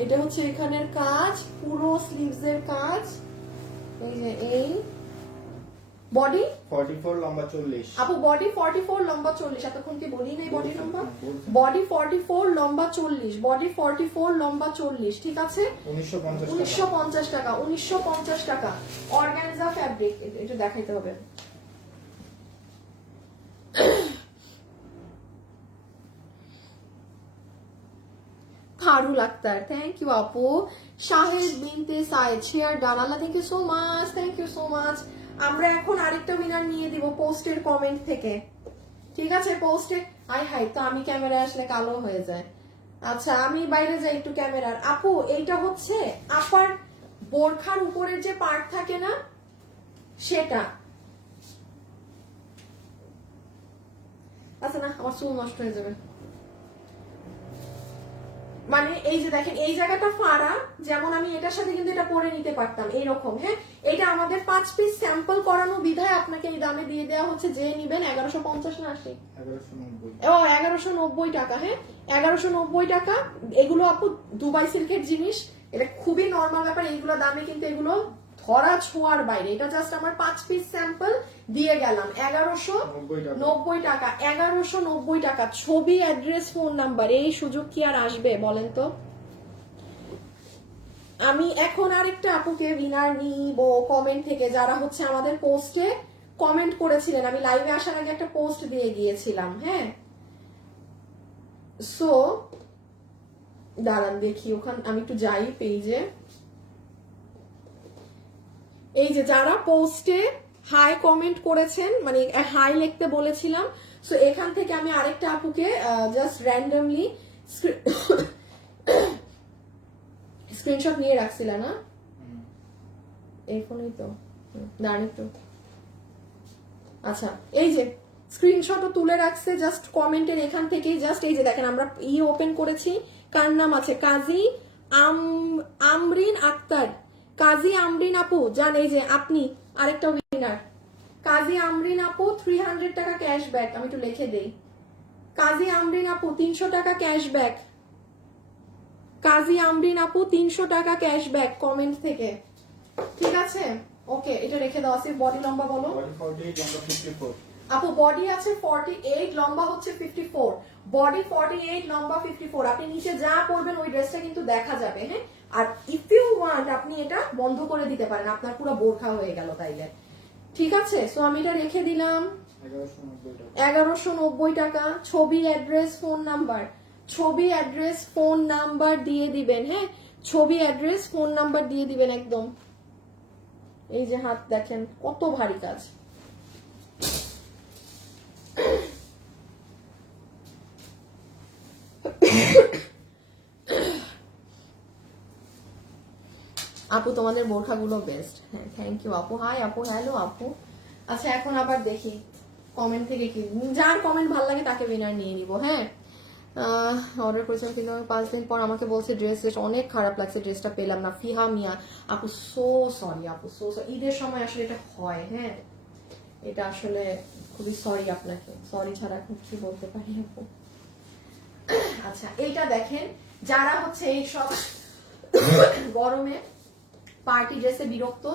এটা হচ্ছে এখানের কাজ, পুরো স্লিভস এর কাজ। এই যে এই বডি 44 লম্বা 40। আপু বডি 44 লম্বা 40, এতক্ষণ কি বলি নাই বডি লম্বা? বডি 44 লম্বা 40, বডি 44 লম্বা 40, ঠিক আছে। 1950 টাকা, 1950 টাকা। অর্গানজা ফ্যাব্রিক, এটা দেখাইতে হবে। খারুল আক্তার, থ্যাংক ইউ আপু। Shahed Binte Saeed, share done, Allah thank you so much, thank you so much. আমরা এখন আরেকটা উইনার নিয়ে দিব পোস্টের কমেন্ট থেকে, ঠিক আছে। পোস্টে হাই তো আমি ক্যামেরায় আসলে কালো হয়ে যায়। আচ্ছা আমি বাইরে যাই একটু ক্যামেরার। আপু এইটা হচ্ছে আপার বোরখার উপরের যে পার্ট থাকে না, সেটা। আচ্ছা না, আমার চুল নষ্ট হয়ে যাবে। মানে এই যে দেখেন এই জায়গাটা ফাড়া, যেমন আমি এটার সাথে কিন্তু এটা পরে নিতে পারতাম এইরকম। হ্যাঁ এটা আমাদের 5 পিস স্যাম্পল করানো বিধায় আপনাকে এই দামে দিয়ে দেওয়া হচ্ছে। যে নিবেন 1150 না 80, 1190 টাকা। হ্যাঁ 1190 টাকা। এগুলো আপু দুবাই সিল্কের জিনিস, এটা খুবই নর্মাল ব্যাপার। এইগুলো দামে কিন্তু এগুলো ধরা ছোঁয়ার বাইরে। এটা জাস্ট আমার 5 পিস স্যাম্পল দিয়ে গেলাম 1190 টাকা, 1190 টাকা। ছবি, অ্যাড্রেস, ফোন নাম্বার, এই সুযোগ কি আর আসবে বলেন তো? আমি এখন আরেকটা আপুকে উইনার নিব কমেন্ট থেকে, যারা হচ্ছে আমাদের পোস্টে কমেন্ট করেছিলেন। আমি লাইভে আসার আগে একটা পোস্ট দিয়ে গিয়েছিলাম। হ্যাঁ সো দাঁড়ান দেখি, ওখানে আমি একটু যাই পেজে। এই যে যারা পোস্টে হাই কমেন্ট করেছেন, মানে হাই লিখতে বলেছিলাম, সো এখান থেকে আমি আরেকটা আপুকে জাস্ট র্যান্ডমলি স্ক্রিনশট নিয়ে রাখছিলাম না এই ফোনেই তো, দাঁড়ান একটু। আচ্ছা এই যে স্ক্রিনশটও তুলে রাখছে জাস্ট কমেন্টের এখান থেকেই। জাস্ট এই যে দেখেন আমরা ওপেন করেছি, কার নাম আছে কাজী আমরিন আক্তার। কাজী আমরিন আপু জান, এই যে আপনি আরেকটা উইনার। কাজী আমরিন আপু 300 টাকা ক্যাশব্যাক, আমি একটু লিখে দেই। কাজী আমরিন আপু 300 টাকা ক্যাশব্যাক। কাজী আমরিন আপু 300 টাকা ক্যাশব্যাক কমেন্ট থেকে, ঠিক আছে। ওকে এটা রেখে দাও। আসিফ বডি লম্বা বলো। আপু বডি আছে 48, লম্বা হচ্ছে 54। বডি 48, লম্বা 54। আপনি নিচে যা পরবেন ওই ড্রেসটা কিন্তু দেখা যাবে। হ্যাঁ আর ইফ ইউ ওয়ান্ট আপনি এটা বন্ধ করে দিতে পারেন, আপনার পুরো বোরখা হয়ে গেল তাইলে, ঠিক আছে। সো আমি এটা রেখে দিলাম 1190 টাকা। ছবি, অ্যাড্রেস, ফোন নাম্বার, ছবি, অ্যাড্রেস, ফোন নাম্বার দিয়ে দিবেন। হ্যাঁ ছবি, অ্যাড্রেস, ফোন নাম্বার দিয়ে দিবেন একদম। এই যে হাত দেখেন কত ভারী কাজ। আপু তোমাদের বোরখাগুলো বেস্ট। হ্যাঁ থ্যাংক ইউ আপু। হাই আপু, হ্যালো আপু। আচ্ছা এখন আবার দেখি কমেন্ট থেকে কি, যার কমেন্ট ভালো লাগে তাকে উইনার নিয়ে নিব। হ্যাঁ অর্ডার করেছিলাম কিন্তু 5 দিন পর আমাকে বলছে ড্রেস অনেক খারাপ লাগছে, ড্রেসটা পেলাম না। ফিহা মিয়া আপু সো সরি আপু, সো সরি। ঈদের সময় আসলে এটা হয়। হ্যাঁ এটা আসলে খুবই সরি আপনাকে, সরি ছাড়া এখন কি বলতে পারি আপু। আচ্ছা এইটা দেখেন, যারা হচ্ছে এই সব গরমে পার্টি ড্রেসে বিরক্ত,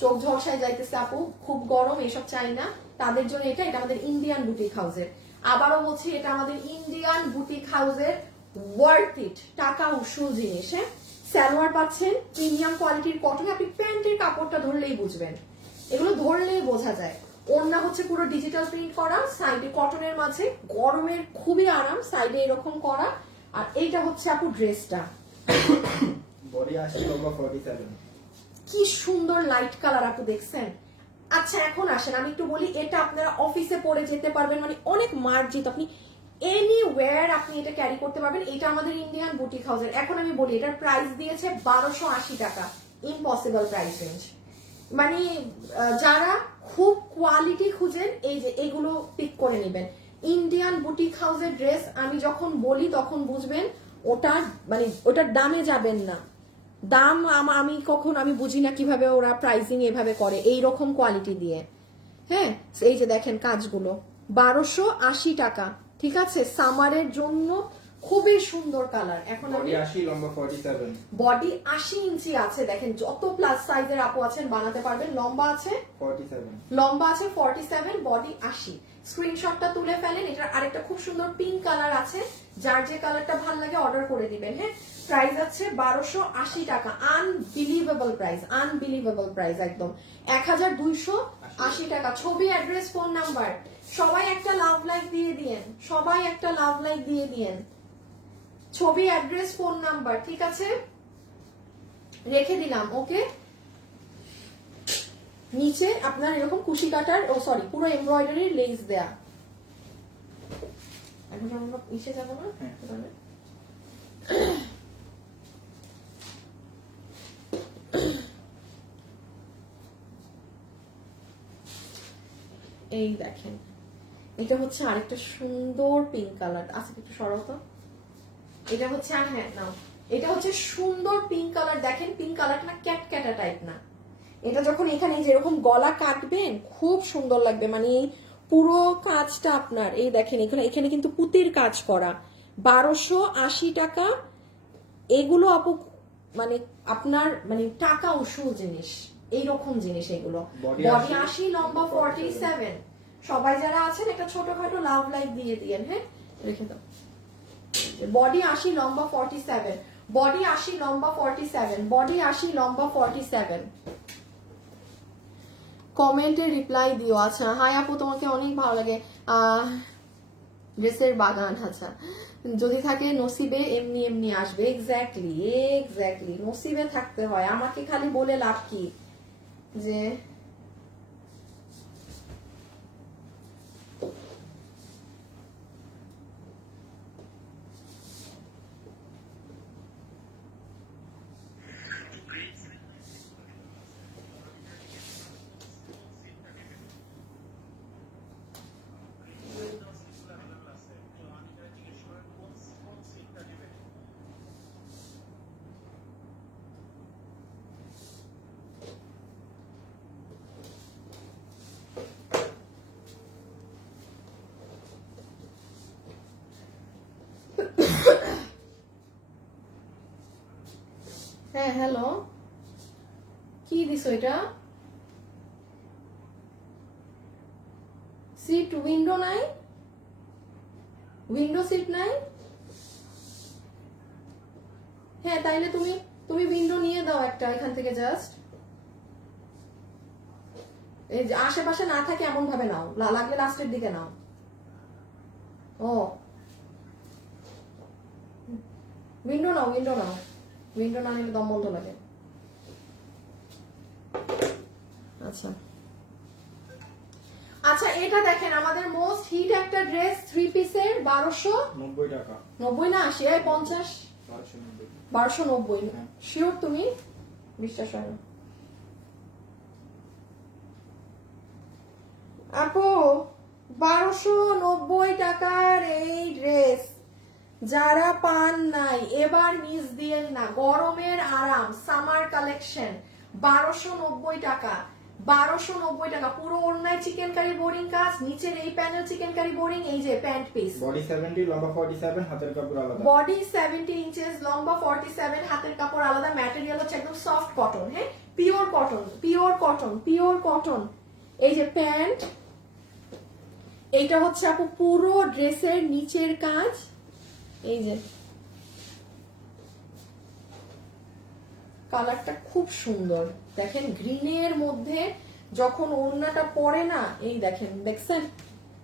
চোখ ঝলসায় যাইতেছে আপু, খুব গরম, এসব চাই না, তাদের জন্য এটা। এটা আমাদের ইন্ডিয়ান বুটিক হাউসের, আবারও বলছি এটা আমাদের ইন্ডিয়ান বুটিক হাউসের ওয়ার্থ ইট, টাকা উসুল জিনিস। হ্যাঁ সালোয়ার পাচ্ছেন প্রিমিয়াম কোয়ালিটির কটন, আপনি প্যান্টের কাপড়টা ধরলেই বুঝবেন, এগুলো ধরলেই বোঝা যায়। ওড়না হচ্ছে পুরো ডিজিটাল প্রিন্ট করা, সাইডে কটনের মাঝে, গরমের খুবই আরাম, সাইডে এরকম করা। আর এইটা হচ্ছে আপু ড্রেসটা, বডি আসছে লম্বা 47। কি সুন্দর লাইট কালার আপু দেখছেন। আচ্ছা এখন আসেন আমি একটু বলি, এটা আপনারা অফিসে পরে যেতে পারবেন, মানে অনেক মার্জিত, আপনি এনিওয়্যার আপনি এটা ক্যারি করতে পারবেন। এটা আমাদের ইন্ডিয়ান বুটিক হাউসের। এখন আমি বলি এটার প্রাইস দিয়েছে 1280 টাকা, ইম্পসিবল প্রাইস রেঞ্জ। মানে যারা খুব কোয়ালিটি খুঁজেন এই যে এগুলো পিক করে নেবেন। ইন্ডিয়ান বুটিক হাউসের ড্রেস আমি যখন বলি তখন বুঝবেন ওটা মানে ওটার দামে যাবেন না। দাম আমি বুঝি না কিভাবে ওরা প্রাইসিং এভাবে করে এই রকম কোয়ালিটি দিয়ে। হ্যাঁ, এই যে দেখেন কাজগুলো 1280 টাকা, ঠিক আছে? সামারের জন্য খুবই সুন্দর কালার। এখন আমি বডি 80 লম্বা 47, বডি 80 ইঞ্চি আছে, দেখেন যত প্লাস সাইজের আপু আছেন বানাতে পারবেন। লম্বা আছে 47, বডি 80। স্ক্রিনশটটা তুলে ফেলেন। এটার আরেকটা খুব সুন্দর পিঙ্ক কালার আছে, যার যে কালারটা ভালো লাগে অর্ডার করে দিবেন। হ্যাঁ, প্রাইস আছে 1280 টাকা। আনবিলিভেবল প্রাইস একদম। 1280 টাকা। ছবি, অ্যাড্রেস, ফোন নাম্বার সবাই একটা লাভ লাইক দিয়ে দিয়েন, ছবি, অ্যাড্রেস, ফোন নাম্বার, ঠিক আছে? রেখে দিলাম। ওকে, নিচে আপনার এরকম কুশি কাটার পুরো এমব্রয়ডারি লেস দেয়া। এখন আমরা ইসে যাবো না? এই দেখেন, এটা হচ্ছে আরেকটা সুন্দর পিঙ্ক কালার আছে, একটু সরাও তো। এটা হচ্ছে হ্যাঁ নাও, এটা হচ্ছে সুন্দর পিঙ্ক কালার। দেখেন পিঙ্ক কালারটা না ক্যাটক্যাটা টাইপ না, এটা যখন এখানে যেরকম গলা কাটবেন খুব সুন্দর লাগবে। মানে পুরো কাজটা আপনার এই দেখেন এখানে কিন্তু পুঁতির কাজ করা। 1280 টাকা। এগুলো আপু মানে আপনার মানে টাকা উসুল জিনিস, এইরকম জিনিস এগুলো। বডি 80, লম্বা 47। সবাই যারা আছেন একটা ছোটখাটো লাভ লাইক দিয়ে দিয়েন। হ্যাঁ, রেখে দাও। বডি 80, লম্বা 47, বডি 80, লম্বা 47, বডি 80, লম্বা 47। কমেন্টে রিপ্লাই দিও। আচ্ছা, হাই আপু, তোমাকে অনেক ভালো লাগে ড্রেসের বাগান। আচ্ছা, যদি থাকে নসিবে এমনি এমনি আসবে। এক্স্যাক্টলি নসিবে থাকতে হয়। আমাকে খালি বলে লাভ কি যে হ্যাঁ হ্যালো, কি দিছো এটা? সিট উইন্ডো নাই, উইন্ডো সিট নাই। হ্যাঁ, তাইলে তুমি উইন্ডো নিয়ে দাও একটা এখান থেকে। জাস্ট এই যে আশেপাশে না থাকে এমন ভাবে নাও, লাগলে লাস্টের দিকে নাও। ও উইন্ডো নাও, উইন্ডো না নিলে দম বন্ধ লাগে। আচ্ছা, এটা দেখেন আমাদের মোস্ট হিট একটা ড্রেস, 3 পিসের 1290 টাকা। 90 না 80, 50, 1290। শিওর তুমি? বিশ্বাস হয় না আপু। 1290 টাকার এই ড্রেস যারা পান নাই এবার মিস দিয়ে না। গরমের আরাম, সামার কালেকশন, 1290 টাকা। 1290 টাকা। পুরো ওড়নায় চিকেন কারি বোরিং কাজ, নিচের এই প্যানেল চিকেন কারি বোরিং। এই যে প্যান্ট পিস। বডি 70, লম্বা 47, হাতের কাপড় আলাদা। বডি 70 ইঞ্চেস, লম্বা 47, হাতের কাপড় আলাদা। ম্যাটেরিয়াল হচ্ছে একদম সফট কটন। হ্যাঁ, পিওর কটন। এই যে প্যান্ট, এইটা হচ্ছে আপু পুরো ড্রেসের নিচের কাজ। এই যে কালারটা খুব সুন্দর, দেখেন গ্রিনের মধ্যে যখন ওড়নাটা পরে না, এই দেখছেন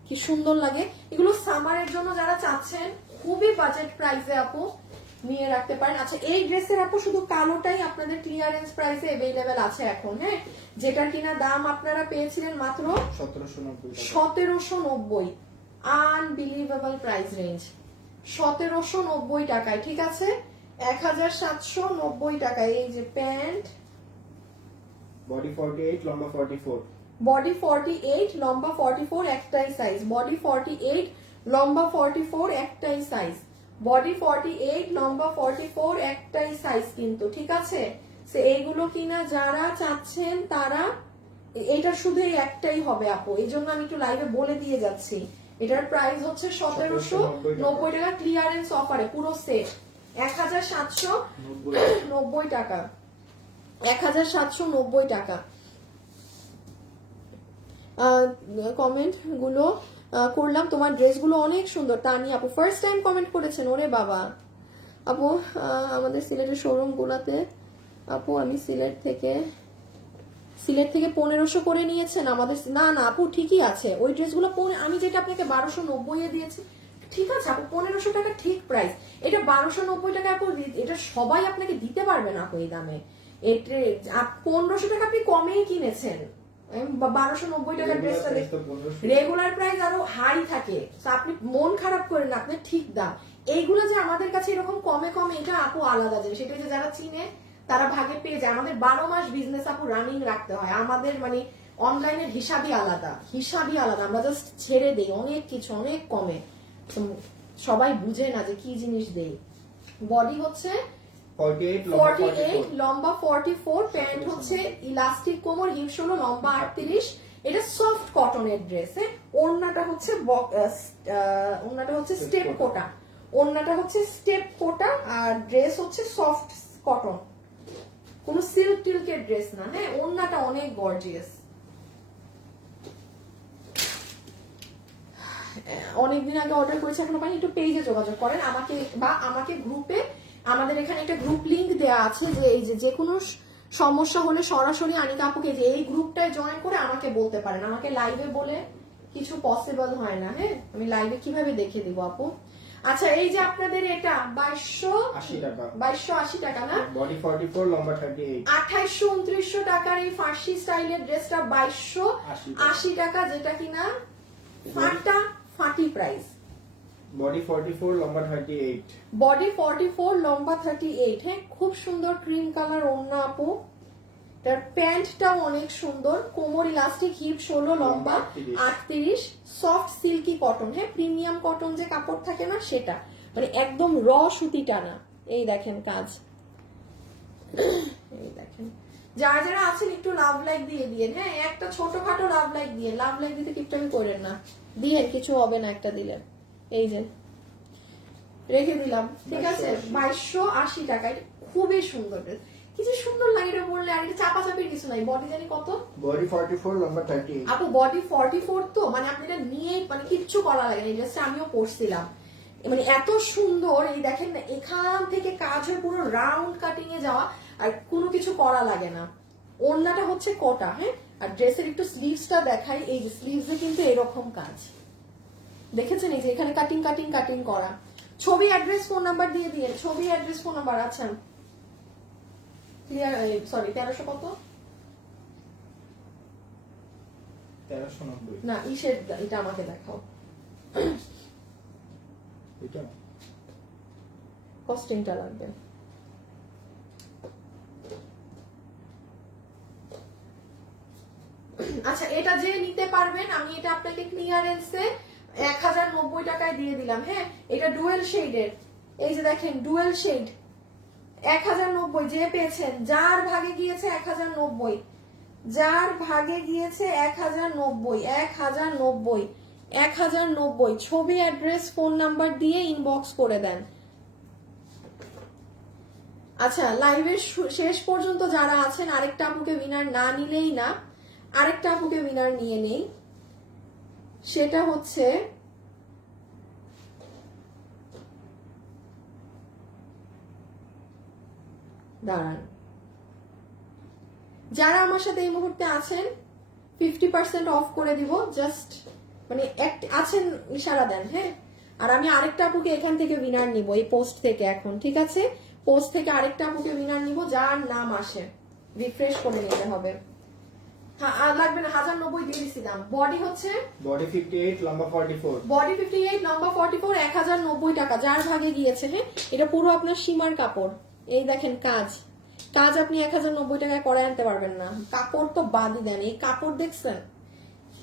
কি সুন্দর লাগে। এগুলো সামারের জন্য যারা চাচ্ছেন খুবই বাজেট প্রাইসে আপু নিয়ে রাখতে পারেন। আচ্ছা, এই ড্রেসের আপু শুধু কালোটাই আপনাদের ক্লিয়ারেন্স প্রাইসে अवेलेबल আছে এখন। হ্যাঁ, যেটার কিনা দাম আপনারা পেয়েছিলেন মাত্র 1790। আনবিলিভেবল প্রাইস রেঞ্জ, 1790 টাকায়, ঠিক আছে? 1790 টাকায়। এই যে প্যান্ট, বডি 48 লম্বা 44 বডি 48 লম্বা 44 একটাই সাইজ, বডি 48 লম্বা 44 একটাই সাইজ, বডি 48 লম্বা 44 একটাই সাইজ কিন্তু, ঠিক আছে? সে এইগুলো কিনা যারা চাচ্ছেন তারা, এটা শুধু এই একটাই হবে আপু, এই জন্য আমি একটু লাইভে বলে দিয়ে যাচ্ছি। এটার প্রাইস হচ্ছে 1790 টাকা, ক্লিয়ারেন্স অফারে পুরো সেট 1790 টাকা, 1790 টাকা। কমেন্ট গুলো করলাম, তোমার ড্রেসগুলো অনেক সুন্দর। তানি আপু ফার্স্ট টাইম কমেন্ট করেছেন, ওরে বাবা। আপু আমাদের সিলেটের শোরুম গুলাতে আপু, আমি সিলেট থেকে 1500 করে নিয়েছেন আমাদের। না না আপু ঠিকই আছে, ওই ড্রেসগুলো আমি যেটা আপনাকে 1290 এ দিয়েছি, ঠিক আছে আপু, 1500 টাকা ঠিক প্রাইস। এটা 1290 টাকা আপু, এটা সবাই আপনাকে দিতে পারবে না আপু এই দামে। 1500 টাকা আপনি কমেই কিনেছেন, 1290 টাকার ড্রেসটা রেগুলার প্রাইস আরো হাই থাকে, আপনি মন খারাপ করেন না, আপনার ঠিক দাম। এইগুলো যে আমাদের কাছে এরকম কমে কমে, এটা আপু আলাদা জিনিস, সেটা যে যারা চিনে তারা ভাগে পেয়ে যায়। আমাদের 12 মাস বিজনেস আপু রানিং রাখতে হয়, আমাদের মানে অনলাইনের হিসাবই আলাদা, আমরা জাস্ট ছেড়ে দেই অনেক কিছু অনেক কমে, সবাই বুঝে না যে কি জিনিস দেই। বডি হচ্ছে 48 লম্বা 44, প্যান্ট হচ্ছে ইলাস্টিক কোমর, হিপ 16, লম্বা 38। এটা সফট কটনের ড্রেস, ওড়নাটা হচ্ছে স্টেপ কোটা, ওড়নাটা হচ্ছে স্টেপ কোটা, আর ড্রেস হচ্ছে সফট কটন, কোনো সিল্ক টিল্কের ড্রেস না। হ্যাঁ, ওড়নাটা অনেক গর্জিয়াস। অনেকদিন আগে অর্ডার করেছি, এখনো পাইনি, একটু পেজে যোগাযোগ করেন আমাকে, বা আমাকে গ্রুপে, আমাদের এখানে একটা গ্রুপ লিংক দেওয়া আছে, যে এই যে কোনো সমস্যা হলে সরাসরি আনিকা আপুকে যে এই গ্রুপটায় জয়েন করে আমাকে বলতে পারেন। আমাকে লাইভে বলে কিছু পসিবল হয় না, হ্যাঁ, আমি লাইভে কিভাবে দেখে দিব আপু। আচ্ছা, এই যে আপনাদের এটা 2280 টাকা না, বডি 44 লম্বা 38, 2800-2900 টাকার এই ফার্সি স্টাইলের ড্রেসটা 2280 টাকা, যেটা কিনা ফাটি প্রাইস। বডি 44 লম্বা 38, বডি 44 লম্বা 38। হ্যাঁ, খুব সুন্দর ক্রিম কালার ওড়না আপু, তার প্যান্টটাও অনেক সুন্দর, কোমর ইলাস্টিক, হিপ 16, লম্বা 38, সফট সিল্কি কটন। হ্যাঁ, প্রিমিয়াম কটন যে কাপড় থাকে না সেটা, মানে একদম র সুতি টানা। এই দেখেন কাজ, এই দেখেন। যারা যারা আছেন একটু লাভ লাইক দিয়ে দিয়েন, হ্যাঁ, একটা ছোটখাটো লাভ লাইক দিয়ে, লাভ লাইক দিতে কিপটামি করেন না, দিয়ে কিছু হবে না, একটা দিলেন। এই যে রেখে দিলাম, ঠিক আছে, 2280 টাকা। এটা খুবই সুন্দর ড্রেস, কিছু সুন্দর লাগে এটা পরলে, আর এটা চাপাচাপির কিছু নাই। বডি জানি কত, বডি 44 লম্বা 38 আপু, বডি 44 তো মানে আপনি এটা নিয়ে মানে কিচ্ছু করা লাগে না। এই ড্রেসটা আমিও পরছিলাম, মানে এত সুন্দর। এই দেখেন না, এখান থেকে কাজ হয়ে পুরো রাউন্ড কাটিং এ যাওয়া, আর কোনো কিছু করা লাগে না। ওড়নাটা হচ্ছে কোটা, হ্যাঁ, আর ড্রেসের একটু স্লিভসটা দেখাই। এই যে স্লিভসে কিন্তু এরকম কাজ দেখেছেন, এই যে এখানে কাটিং কাটিং কাটিং করা। ছবি, অ্যাড্রেস, ফোন নাম্বার দিয়ে দিয়ে, ছবি, অ্যাড্রেস, ফোন নাম্বার। আচ্ছা, সরি 1300 কত 1390, না, ইসের এটা আমাকে দেখাও, এটা কস্টিংটা লাগবে। আচ্ছা, এটা যে নিতে পারবেন, আমি এটা আপনাকে ক্লিয়ারেন্সে 1090 টাকায় দিয়ে দিলাম। হ্যাঁ, এটা ডুয়েল শেডের, এই যে দেখেন ডুয়েল শেড, 1090 যে পেয়েছেন, যার ভাগে গিয়েছে 1090, যার ভাগে গিয়েছে 1090, 1090, 1090। ছবি, অ্যাড্রেস, ফোন নাম্বার দিয়ে ইনবক্স করে দেন। আচ্ছা, লাইভের শেষ পর্যন্ত যারা আছেন, আরেকটা আপুকে উইনার না নিলেই না, আরেকটা আপুকে উইনার নিয়ে নেই। সেটা হচ্ছে দাঁড়ান, যারা আমার সাথে এই মুহূর্তে আছেন 50% অফ করে দিব, জাস্ট মানে আছেন ইশারা দেন, হ্যাঁ। আর আমি আরেকটা আপুকে এখান থেকে উইনার নিব, এই পোস্ট থেকে এখন, ঠিক আছে, পোস্ট থেকে আরেকটা আপুকে উইনার নিব, যার নাম আসে। রিফ্রেশ করে নিতে হবে, হ্যাঁ, লাগবে না, 1090 দিয়ে দিছি দাম। বডি হচ্ছে বডি 58 লম্বা 44, বডি 58 লম্বা 44, 1090 টাকা, যার ভাগে গিয়েছে। হ্যাঁ, এটা পুরো আপনার সীমার কাপড়, এই দেখেন কাজ, কাজ আপনি 1090 টাকায় করে আনতে পারবেন না, কাপড় তো বাদই দেন। এই কাপড় দেখছেন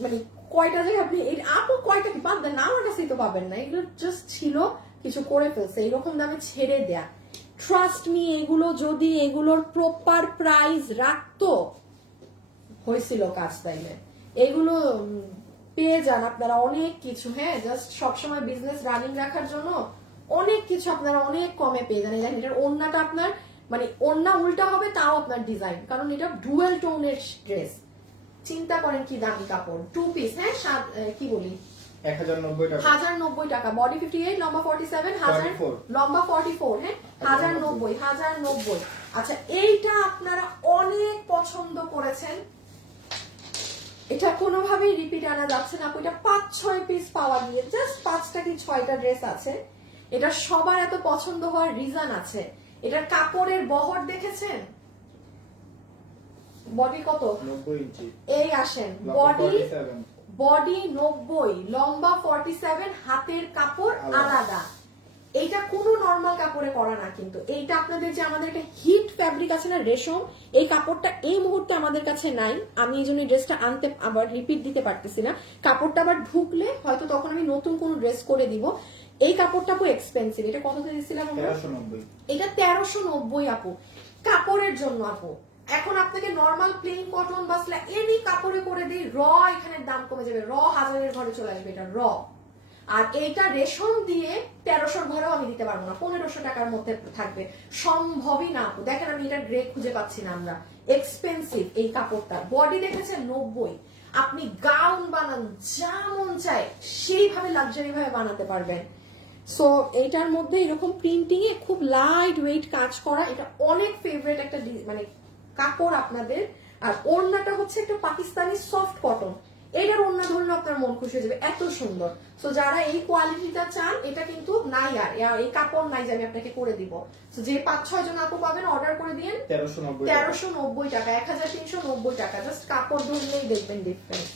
মানে কয়টা জায়গায় আপনি এই আপু কয়টা কি বাদ দেন না, আমার কাছেই তো পাবেন না। এগুলো জাস্ট ছিল, কিছু করে ফেলছে, এইরকম দামে ছেড়ে দেয়া। ট্রাস্ট মি, এগুলো যদি এগুলোর প্রপার প্রাইস রাখতো হয়েছিল কাজ, তাইলে এগুলো পেয়ে যান আপনারা অনেক কিছু। হ্যাঁ, জাস্ট সবসময় বিজনেস রানিং রাখার জন্য অনেক কিছু আপনারা অনেক কমে পেয়ে যান। দেখেন এটার ওড়নাটা আপনার মানে ওড়না উল্টা হবে তাও আপনার ডিজাইন, কারণ এটা ডুয়েল টোনের ড্রেস। চিন্তা করেন কি দামি কাপড়, 2 পিস। হ্যাঁ, কি বলি 1090 টাকা, 1090 টাকা। বডি 58, লম্বা 47, 44 লম্বা 44। হ্যাঁ, 1090। আচ্ছা, এইটা আপনারা অনেক পছন্দ করেছেন, এটা কোনোভাবেই রিপিট আনা যাচ্ছে না। এটা 5-6 পিস পাওয়া গিয়ে জাস্ট 5টা কি 6টা ড্রেস আছে। এটা সবার এত পছন্দ হওয়ার রিজন আছে। এটার কাপড়ের বহর দেখেছেন, বডি কত 90 ইঞ্চি, এই আসেন, বডি বডি 90, লম্বা 47, হাতের কাপড় আলাদা। এইটা কোনো নরমাল কাপড়ে করা না কিন্তু। এইটা আপনাদের যে আমাদের একটা হিট ফ্যাব্রিক আছে না রেশম, এই কাপড়টা এই মুহূর্তে আমাদের কাছে নাই। আমি এই জন্য ড্রেসটা আনতে আবার রিপিট দিতে পারতেছি না। কাপড়টা আবার ঢুকলে হয়তো তখন আমি নতুন কোনো ড্রেস করে দিব। এই কাপড়টা খুব এক্সপেন্সিভ। এটা কততে দিচ্ছিলাম আমরা? 1390। এটা 1390 আপু, কাপড়ের জন্য আপু। এখন আপনাকে নরমাল প্লেন কটন বা এনি কাপড়ে করে দিই, র এখানে দাম কমে যাবে, র 1000-এর ঘরে চলে আসবে এটা র। আর এইটা রেশম দিয়ে 1300-র ঘরেও আমি দিতে পারবো না, 1500 টাকার মধ্যে থাকবে, সম্ভবই না আপু। দেখেন আমি এটা গ্রে খুঁজে পাচ্ছি না, আমরা এক্সপেন্সিভ এই কাপড়টা। বডি দেখেছেন 90, আপনি গাউন বানান যা মন চায় সেইভাবে লাক্সারি ভাবে বানাতে পারবেন। সো এইটার মধ্যে এরকম প্রিন্টিং এ খুব লাইট ওয়েট কাজ করা, এটা অনেক ফেভারিট একটা মানে কাপড় আপনাদের। আর ওড়নাটা হচ্ছে একটা পাকিস্তানি সফট কটন, এটার ওড়না ধরলে আপনার মন খুশি হয়ে যাবে, এত সুন্দর। সো যারা এই কোয়ালিটিটা চান, এটা কিন্তু নাই আর এই কাপড় নাই যে আমি আপনাকে করে দিব। সো যে 5-6 জন আপু পাবেন অর্ডার করে দিন 1390 টাকা, 1390 টাকা। জাস্ট কাপড় ধরলেই দেখবেন ডিফারেন্স।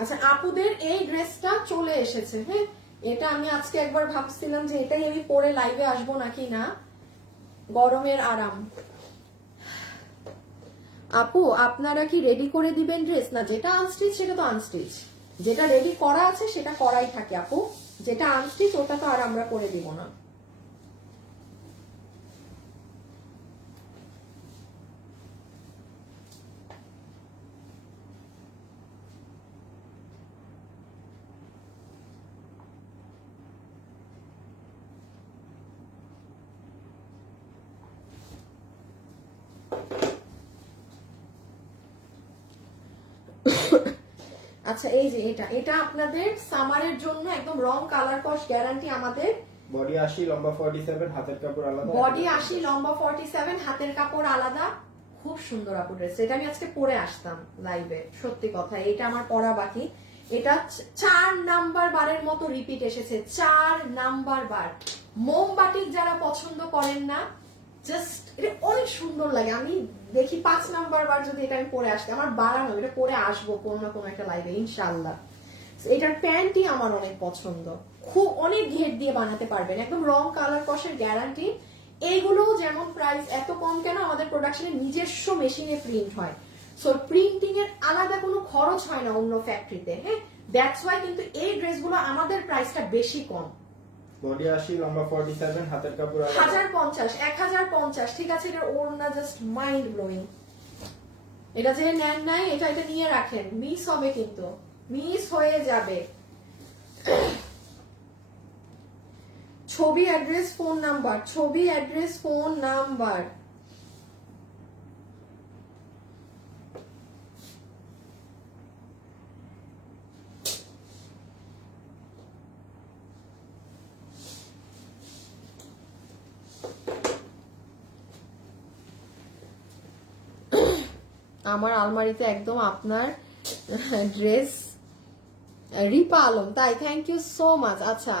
আচ্ছা, আপুদের এই ড্রেসটা চলে এসেছে। হ্যাঁ, এটা আমি আজকে একবার ভাবছিলাম যে এটাই আমি পরে লাইভে আসবো নাকি না। গরমের আরাম। আপু আপনারা কি রেডি করে দিবেন ড্রেস? না, যেটা আনস্টিচ সেটা তো আনস্টিচ, যেটা রেডি করা আছে সেটা করাই থাকে আপু। যেটা আনস্টিচ ওটা তো আর আমরা করে দিব না। আচ্ছা, এই যে এটা আপনাদের সামারের জন্য একদম রং কালার কস গ্যারান্টি আমাদের। বডি 80, লম্বা 47, হাতের কাপড় আলাদা। বডি 80, লম্বা 47, হাতের কাপড় আলাদা। খুব সুন্দর আপু ড্রেস, এটা আমি আজকে পরে আসতাম লাইভে, সত্যি কথা। এটা আমার পরা বাকি। এটা 4 নাম্বার বারের মতো রিপিট এসেছে, 4 নাম্বার বার। মোমবাটিক যারা পছন্দ করেন না, জাস্ট এটা অনেক সুন্দর লাগে। আমি দেখি 5 নাম্বার বার যদি এটা আমি পরে আসতে, আমার বাড়ানো, এটা পরে আসবো কোনো না কোনো একটা লাইভে ইনশাআল্লাহ। এটার প্যান্টই আমার অনেক পছন্দ, খুব অনেক ঘের দিয়ে বানাতে পারবেন, একদম রং কালার কষের গ্যারান্টি। এইগুলো যেমন প্রাইস এত কম কেন, আমাদের প্রোডাকশনে নিজস্ব মেশিনে প্রিন্ট হয়। সো প্রিন্টিং এর আলাদা কোনো খরচ হয় না অন্য ফ্যাক্টরিতে। হ্যাঁ, দ্যাটস ওয়াই কিন্তু এই ড্রেসগুলো আমাদের প্রাইসটা বেশি কম। বডি 80, লম্বা 47, হাতের কাপড় আলাদা। 1050 ঠিক আছে। এটা ওড়না জাস্ট মাইন্ড ব্লোয়িং। এটা যে নেন নাই, এটা নিয়ে রাখেন, মিস হবে কিন্তু, মিস হয়ে যাবে। ছবি, অ্যাড্রেস, ফোন নাম্বার, ছবি, অ্যাড্রেস, ফোন নাম্বার। আমার আলমারিতে একদম আপনার ড্রেস। রিপা আলম, তাই, থ্যাংক ইউ সো মাচ। আচ্ছা,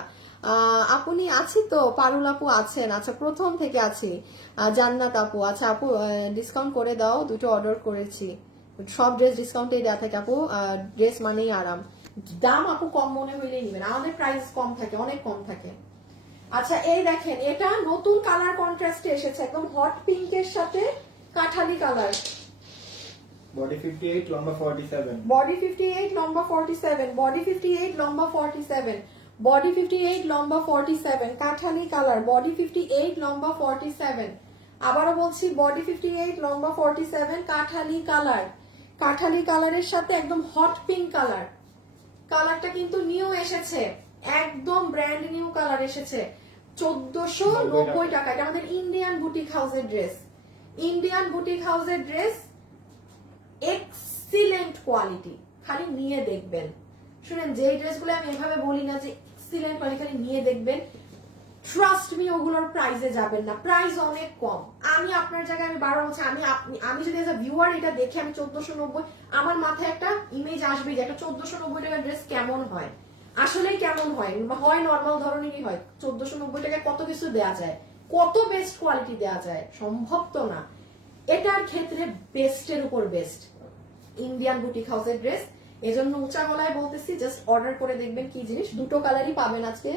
আপনি আছি তো, পারুল আপু আছেন? আচ্ছা, প্রথম থেকে আছি। জান্নাত আপু, আচ্ছা আপু ডিসকাউন্ট করে দাও, দুটো অর্ডার করেছি। সব ড্রেস ডিসকাউন্টেই দেওয়া থাকে আপু, ড্রেস মানেই আরাম। দাম আপু কম মনে হইলেই নিবেন, আমাদের প্রাইস কম থাকে, অনেক কম থাকে। আচ্ছা এই দেখেন এটা নতুন কালার কন্ট্রাস্টে এসেছে, একদম হট পিঙ্কের সাথে কাঠালি কালার। বডি 58 লম্বা 47, বডি 58 লম্বা 47, বডি 58 লম্বা 47, বডি 58 লম্বা 47, কাঠালি কালার, বডি 58 লম্বা 47। আবারও বলছি বডি 58 লম্বা 47, কাঠালি কালার। কাঠালি কালারের সাথে একদম হট পিঙ্ক কালার। কালারটা কিন্তু নিউ এসেছে, একদম ব্র্যান্ড নিউ কালার এসেছে। 1490 টাকা। এটা আমাদের ইন্ডিয়ান বুটিক হাউসের ড্রেস, ইন্ডিয়ান বুটিক হাউসের ড্রেস, এক্সিলেন্ট কোয়ালিটি। খালি নিয়ে দেখবেন, শুনেন যে ড্রেসগুলো আমি এভাবে বলি না যে এক্সিলেন্ট কোয়ালিটি, খালি নিয়ে দেখবেন, ট্রাস্ট মি ওগুলোর প্রাইসে যাবেন না, প্রাইস অনেক কম। আমি আপনার জায়গায় আমি 12 বছর আমি যদি এজ আ ভিউয়ার এটা দেখে আমি 1490, আমার মাথায় একটা ইমেজ আসবে যে একটা 1490 টাকার ড্রেস কেমন হয়, আসলেই কেমন হয়, হয় নর্মাল ধরনেরই হয়। 1490 টাকায় কত কিছু দেয়া যায়, কত বেস্ট কোয়ালিটি দেয়া যায়, সম্ভব তো না। এটার ক্ষেত্রে বেস্টের উপর বেস্ট, ইন্ডিয়ান বুটিক হাউসের ড্রেস। এজন্য উঁচা গলায় বলতেছি, জাস্ট অর্ডার করে দেখবেন কি জিনিস। দুটো কালারই পাবেন আজকে।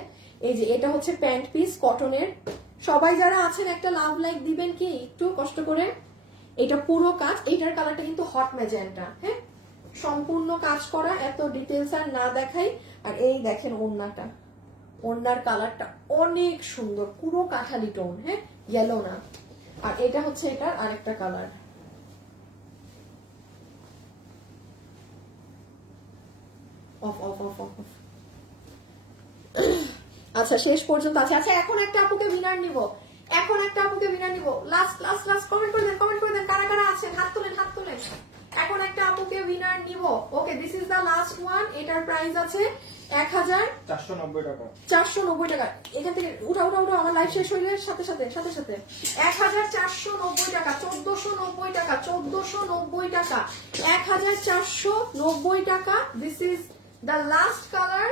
এই যে এটা হচ্ছে প্যান্ট পিস কটনের। সবাই যারা আছেন একটা লাভ লাইক দিবেন কি একটু কষ্ট করে। এটা পুরো কাজ, এইটার কালারটা কিন্তু হট ম্যাজেন্টা, হ্যাঁ সম্পূর্ণ কাজ করা, এত ডিটেলস আর না দেখাই। আর এই দেখেন ওড়নাটা, ওড়নার কালারটা অনেক সুন্দর, পুরো কাঠালি টোন, হ্যাঁ ইয়েলো না। আর এটা হচ্ছে এটার আরেকটা colour. Of of of of of. আচ্ছা শেষ পর্যন্ত আছে। আচ্ছা এখন একটা আপুকে উইনার নিব, এখন একটা আপুকে উইনার নিব। লাস্ট লাস্ট লাস্ট কমেন্ট করে দেন, কমেন্ট করে দেন কারা কারা আছেন, হাত তোলেন হাত তোলেন। এখন একটা আপুকে উইনার নিব। ওকে this is the last one. এটার প্রাইস আছে 1490 টাকা। 1490 টাকা। এখান থেকে উঠা উঠা উঠা, আমার লাইফ শেষ হয়ে যাওয়ার সাথে সাথে সাথে সাথে 1490 টাকা, 1490 টাকা, 1490 টাকা, 1490 টাকা। This is the last colour.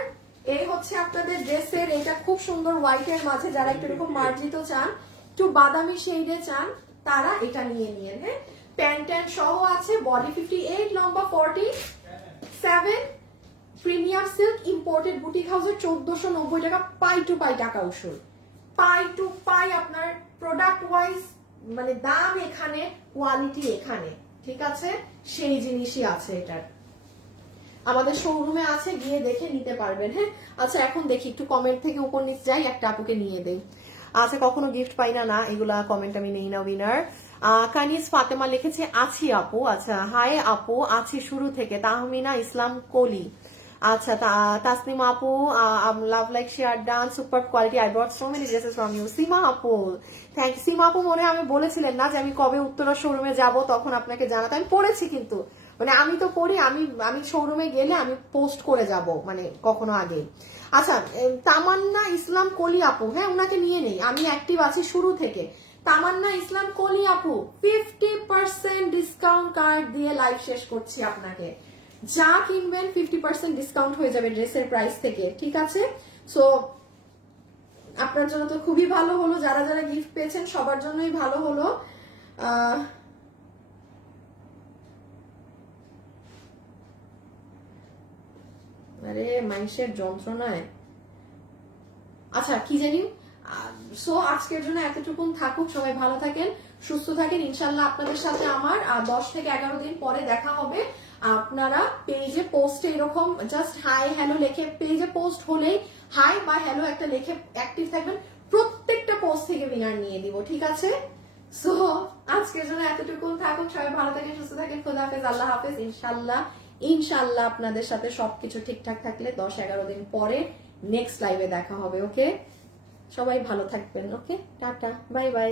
এই হচ্ছে আপনাদের ড্রেসের, এটা খুব সুন্দর হোয়াইটের মাঝে, যারা একটু এরকম মার্জিত চান, একটু বাদামি শেডে চান, তারা এটা নিয়ে নিয়ে। হ্যাঁ প্যান্ট ট্যান্ট সহ আছে। বডি 58 লম্বা 47, প্রিমিয়াম সিল্ক ইম্পোর্টেড বুটিক হাউসের 1490 টাকা। পাই টু পাই টাকা উসুল, পাই টু পাই আপনার প্রোডাক্ট ওয়াইজ, মানে দাম এখানে, কোয়ালিটি এখানে, ঠিক আছে সেই জিনিসই আছে এটার। আমাদের শোরুমে আছে, গিয়ে দেখে নিতে পারবেন। হ্যাঁ আচ্ছা এখন দেখি একটু কমেন্ট থেকে উপর নিচ যাই, একটা আপুকে নিয়ে দেই। আচ্ছা কখনো গিফট পাই না, না এগুলা কমেন্ট আমি নেই না উইনার। কানিজ ফাতেমা লিখেছে আছি আপু। আচ্ছা হাই আপু, আছি শুরু থেকে। তাহমিনা ইসলাম কলি। আচ্ছা তাসনিমা আপু, love like share done, super quality, I brought so many dresses from you. Seema আপু থ্যাংক ইউ। সীমা আপু মনে হয় আমি বলেছিলেন না যে আমি কবে উত্তরা শোরুমে যাব, তখন আপনাকে জানাতে আমি পড়েছি, কিন্তু মানে আমি তো পড়ি, আমি শোরুমে গেলে আমি পোস্ট করে যাব, মানে কখনো আগে। আচ্ছা তামান্না ইসলাম কলি আপু, হ্যাঁ ওনাকে নিয়ে নেই, আমি অ্যাক্টিভ আছি শুরু থেকে। তামান্না ইসলাম কলি আপু 50% ডিসকাউন্ট কার্ড দিয়ে লাইভ শেষ করছি আপনাকে। যা কিনবেন 50% ডিসকাউন্ট হয়ে যাবে ড্রেসের প্রাইস থেকে, ঠিক আছে। সো আপনার জন্য তো খুবই ভালো হলো, যারা যারা গিফট পেয়েছেন সবার জন্যই ভালো হলো। আরে মানুষের যন্ত্রণায়। আচ্ছা কি জানি। সো আজকের জন্য এতটুকুন থাকুক, সবাই ভালো থাকেন, সুস্থ থাকেন। ইনশাল্লাহ আপনাদের সাথে আমার 10 থেকে 11 দিন পরে দেখা হবে। আপনারা পেজে পোস্টে এরকম জাস্ট হাই হ্যালো লেখে, পেজে পোস্ট হলেই হাই বা হ্যালো একটা লেখে অ্যাক্টিভ থাকবেন, প্রত্যেকটা পোস্ট থেকে উইনার নিয়ে দিব, ঠিক আছে। সো আজকের জন্য এতটুকুন থাকুক, সবাই ভালো থাকেন, সুস্থ থাকেন, খোদা হাফেজ, আল্লাহ হাফেজ। ইনশাল্লাহ আপনাদের সাথে সবকিছু ঠিকঠাক থাকলে 10-11 দিন পরে নেক্সট লাইভে দেখা হবে। ওকে সবাই ভালো থাকবেন। ওকে টাটা বাই বাই।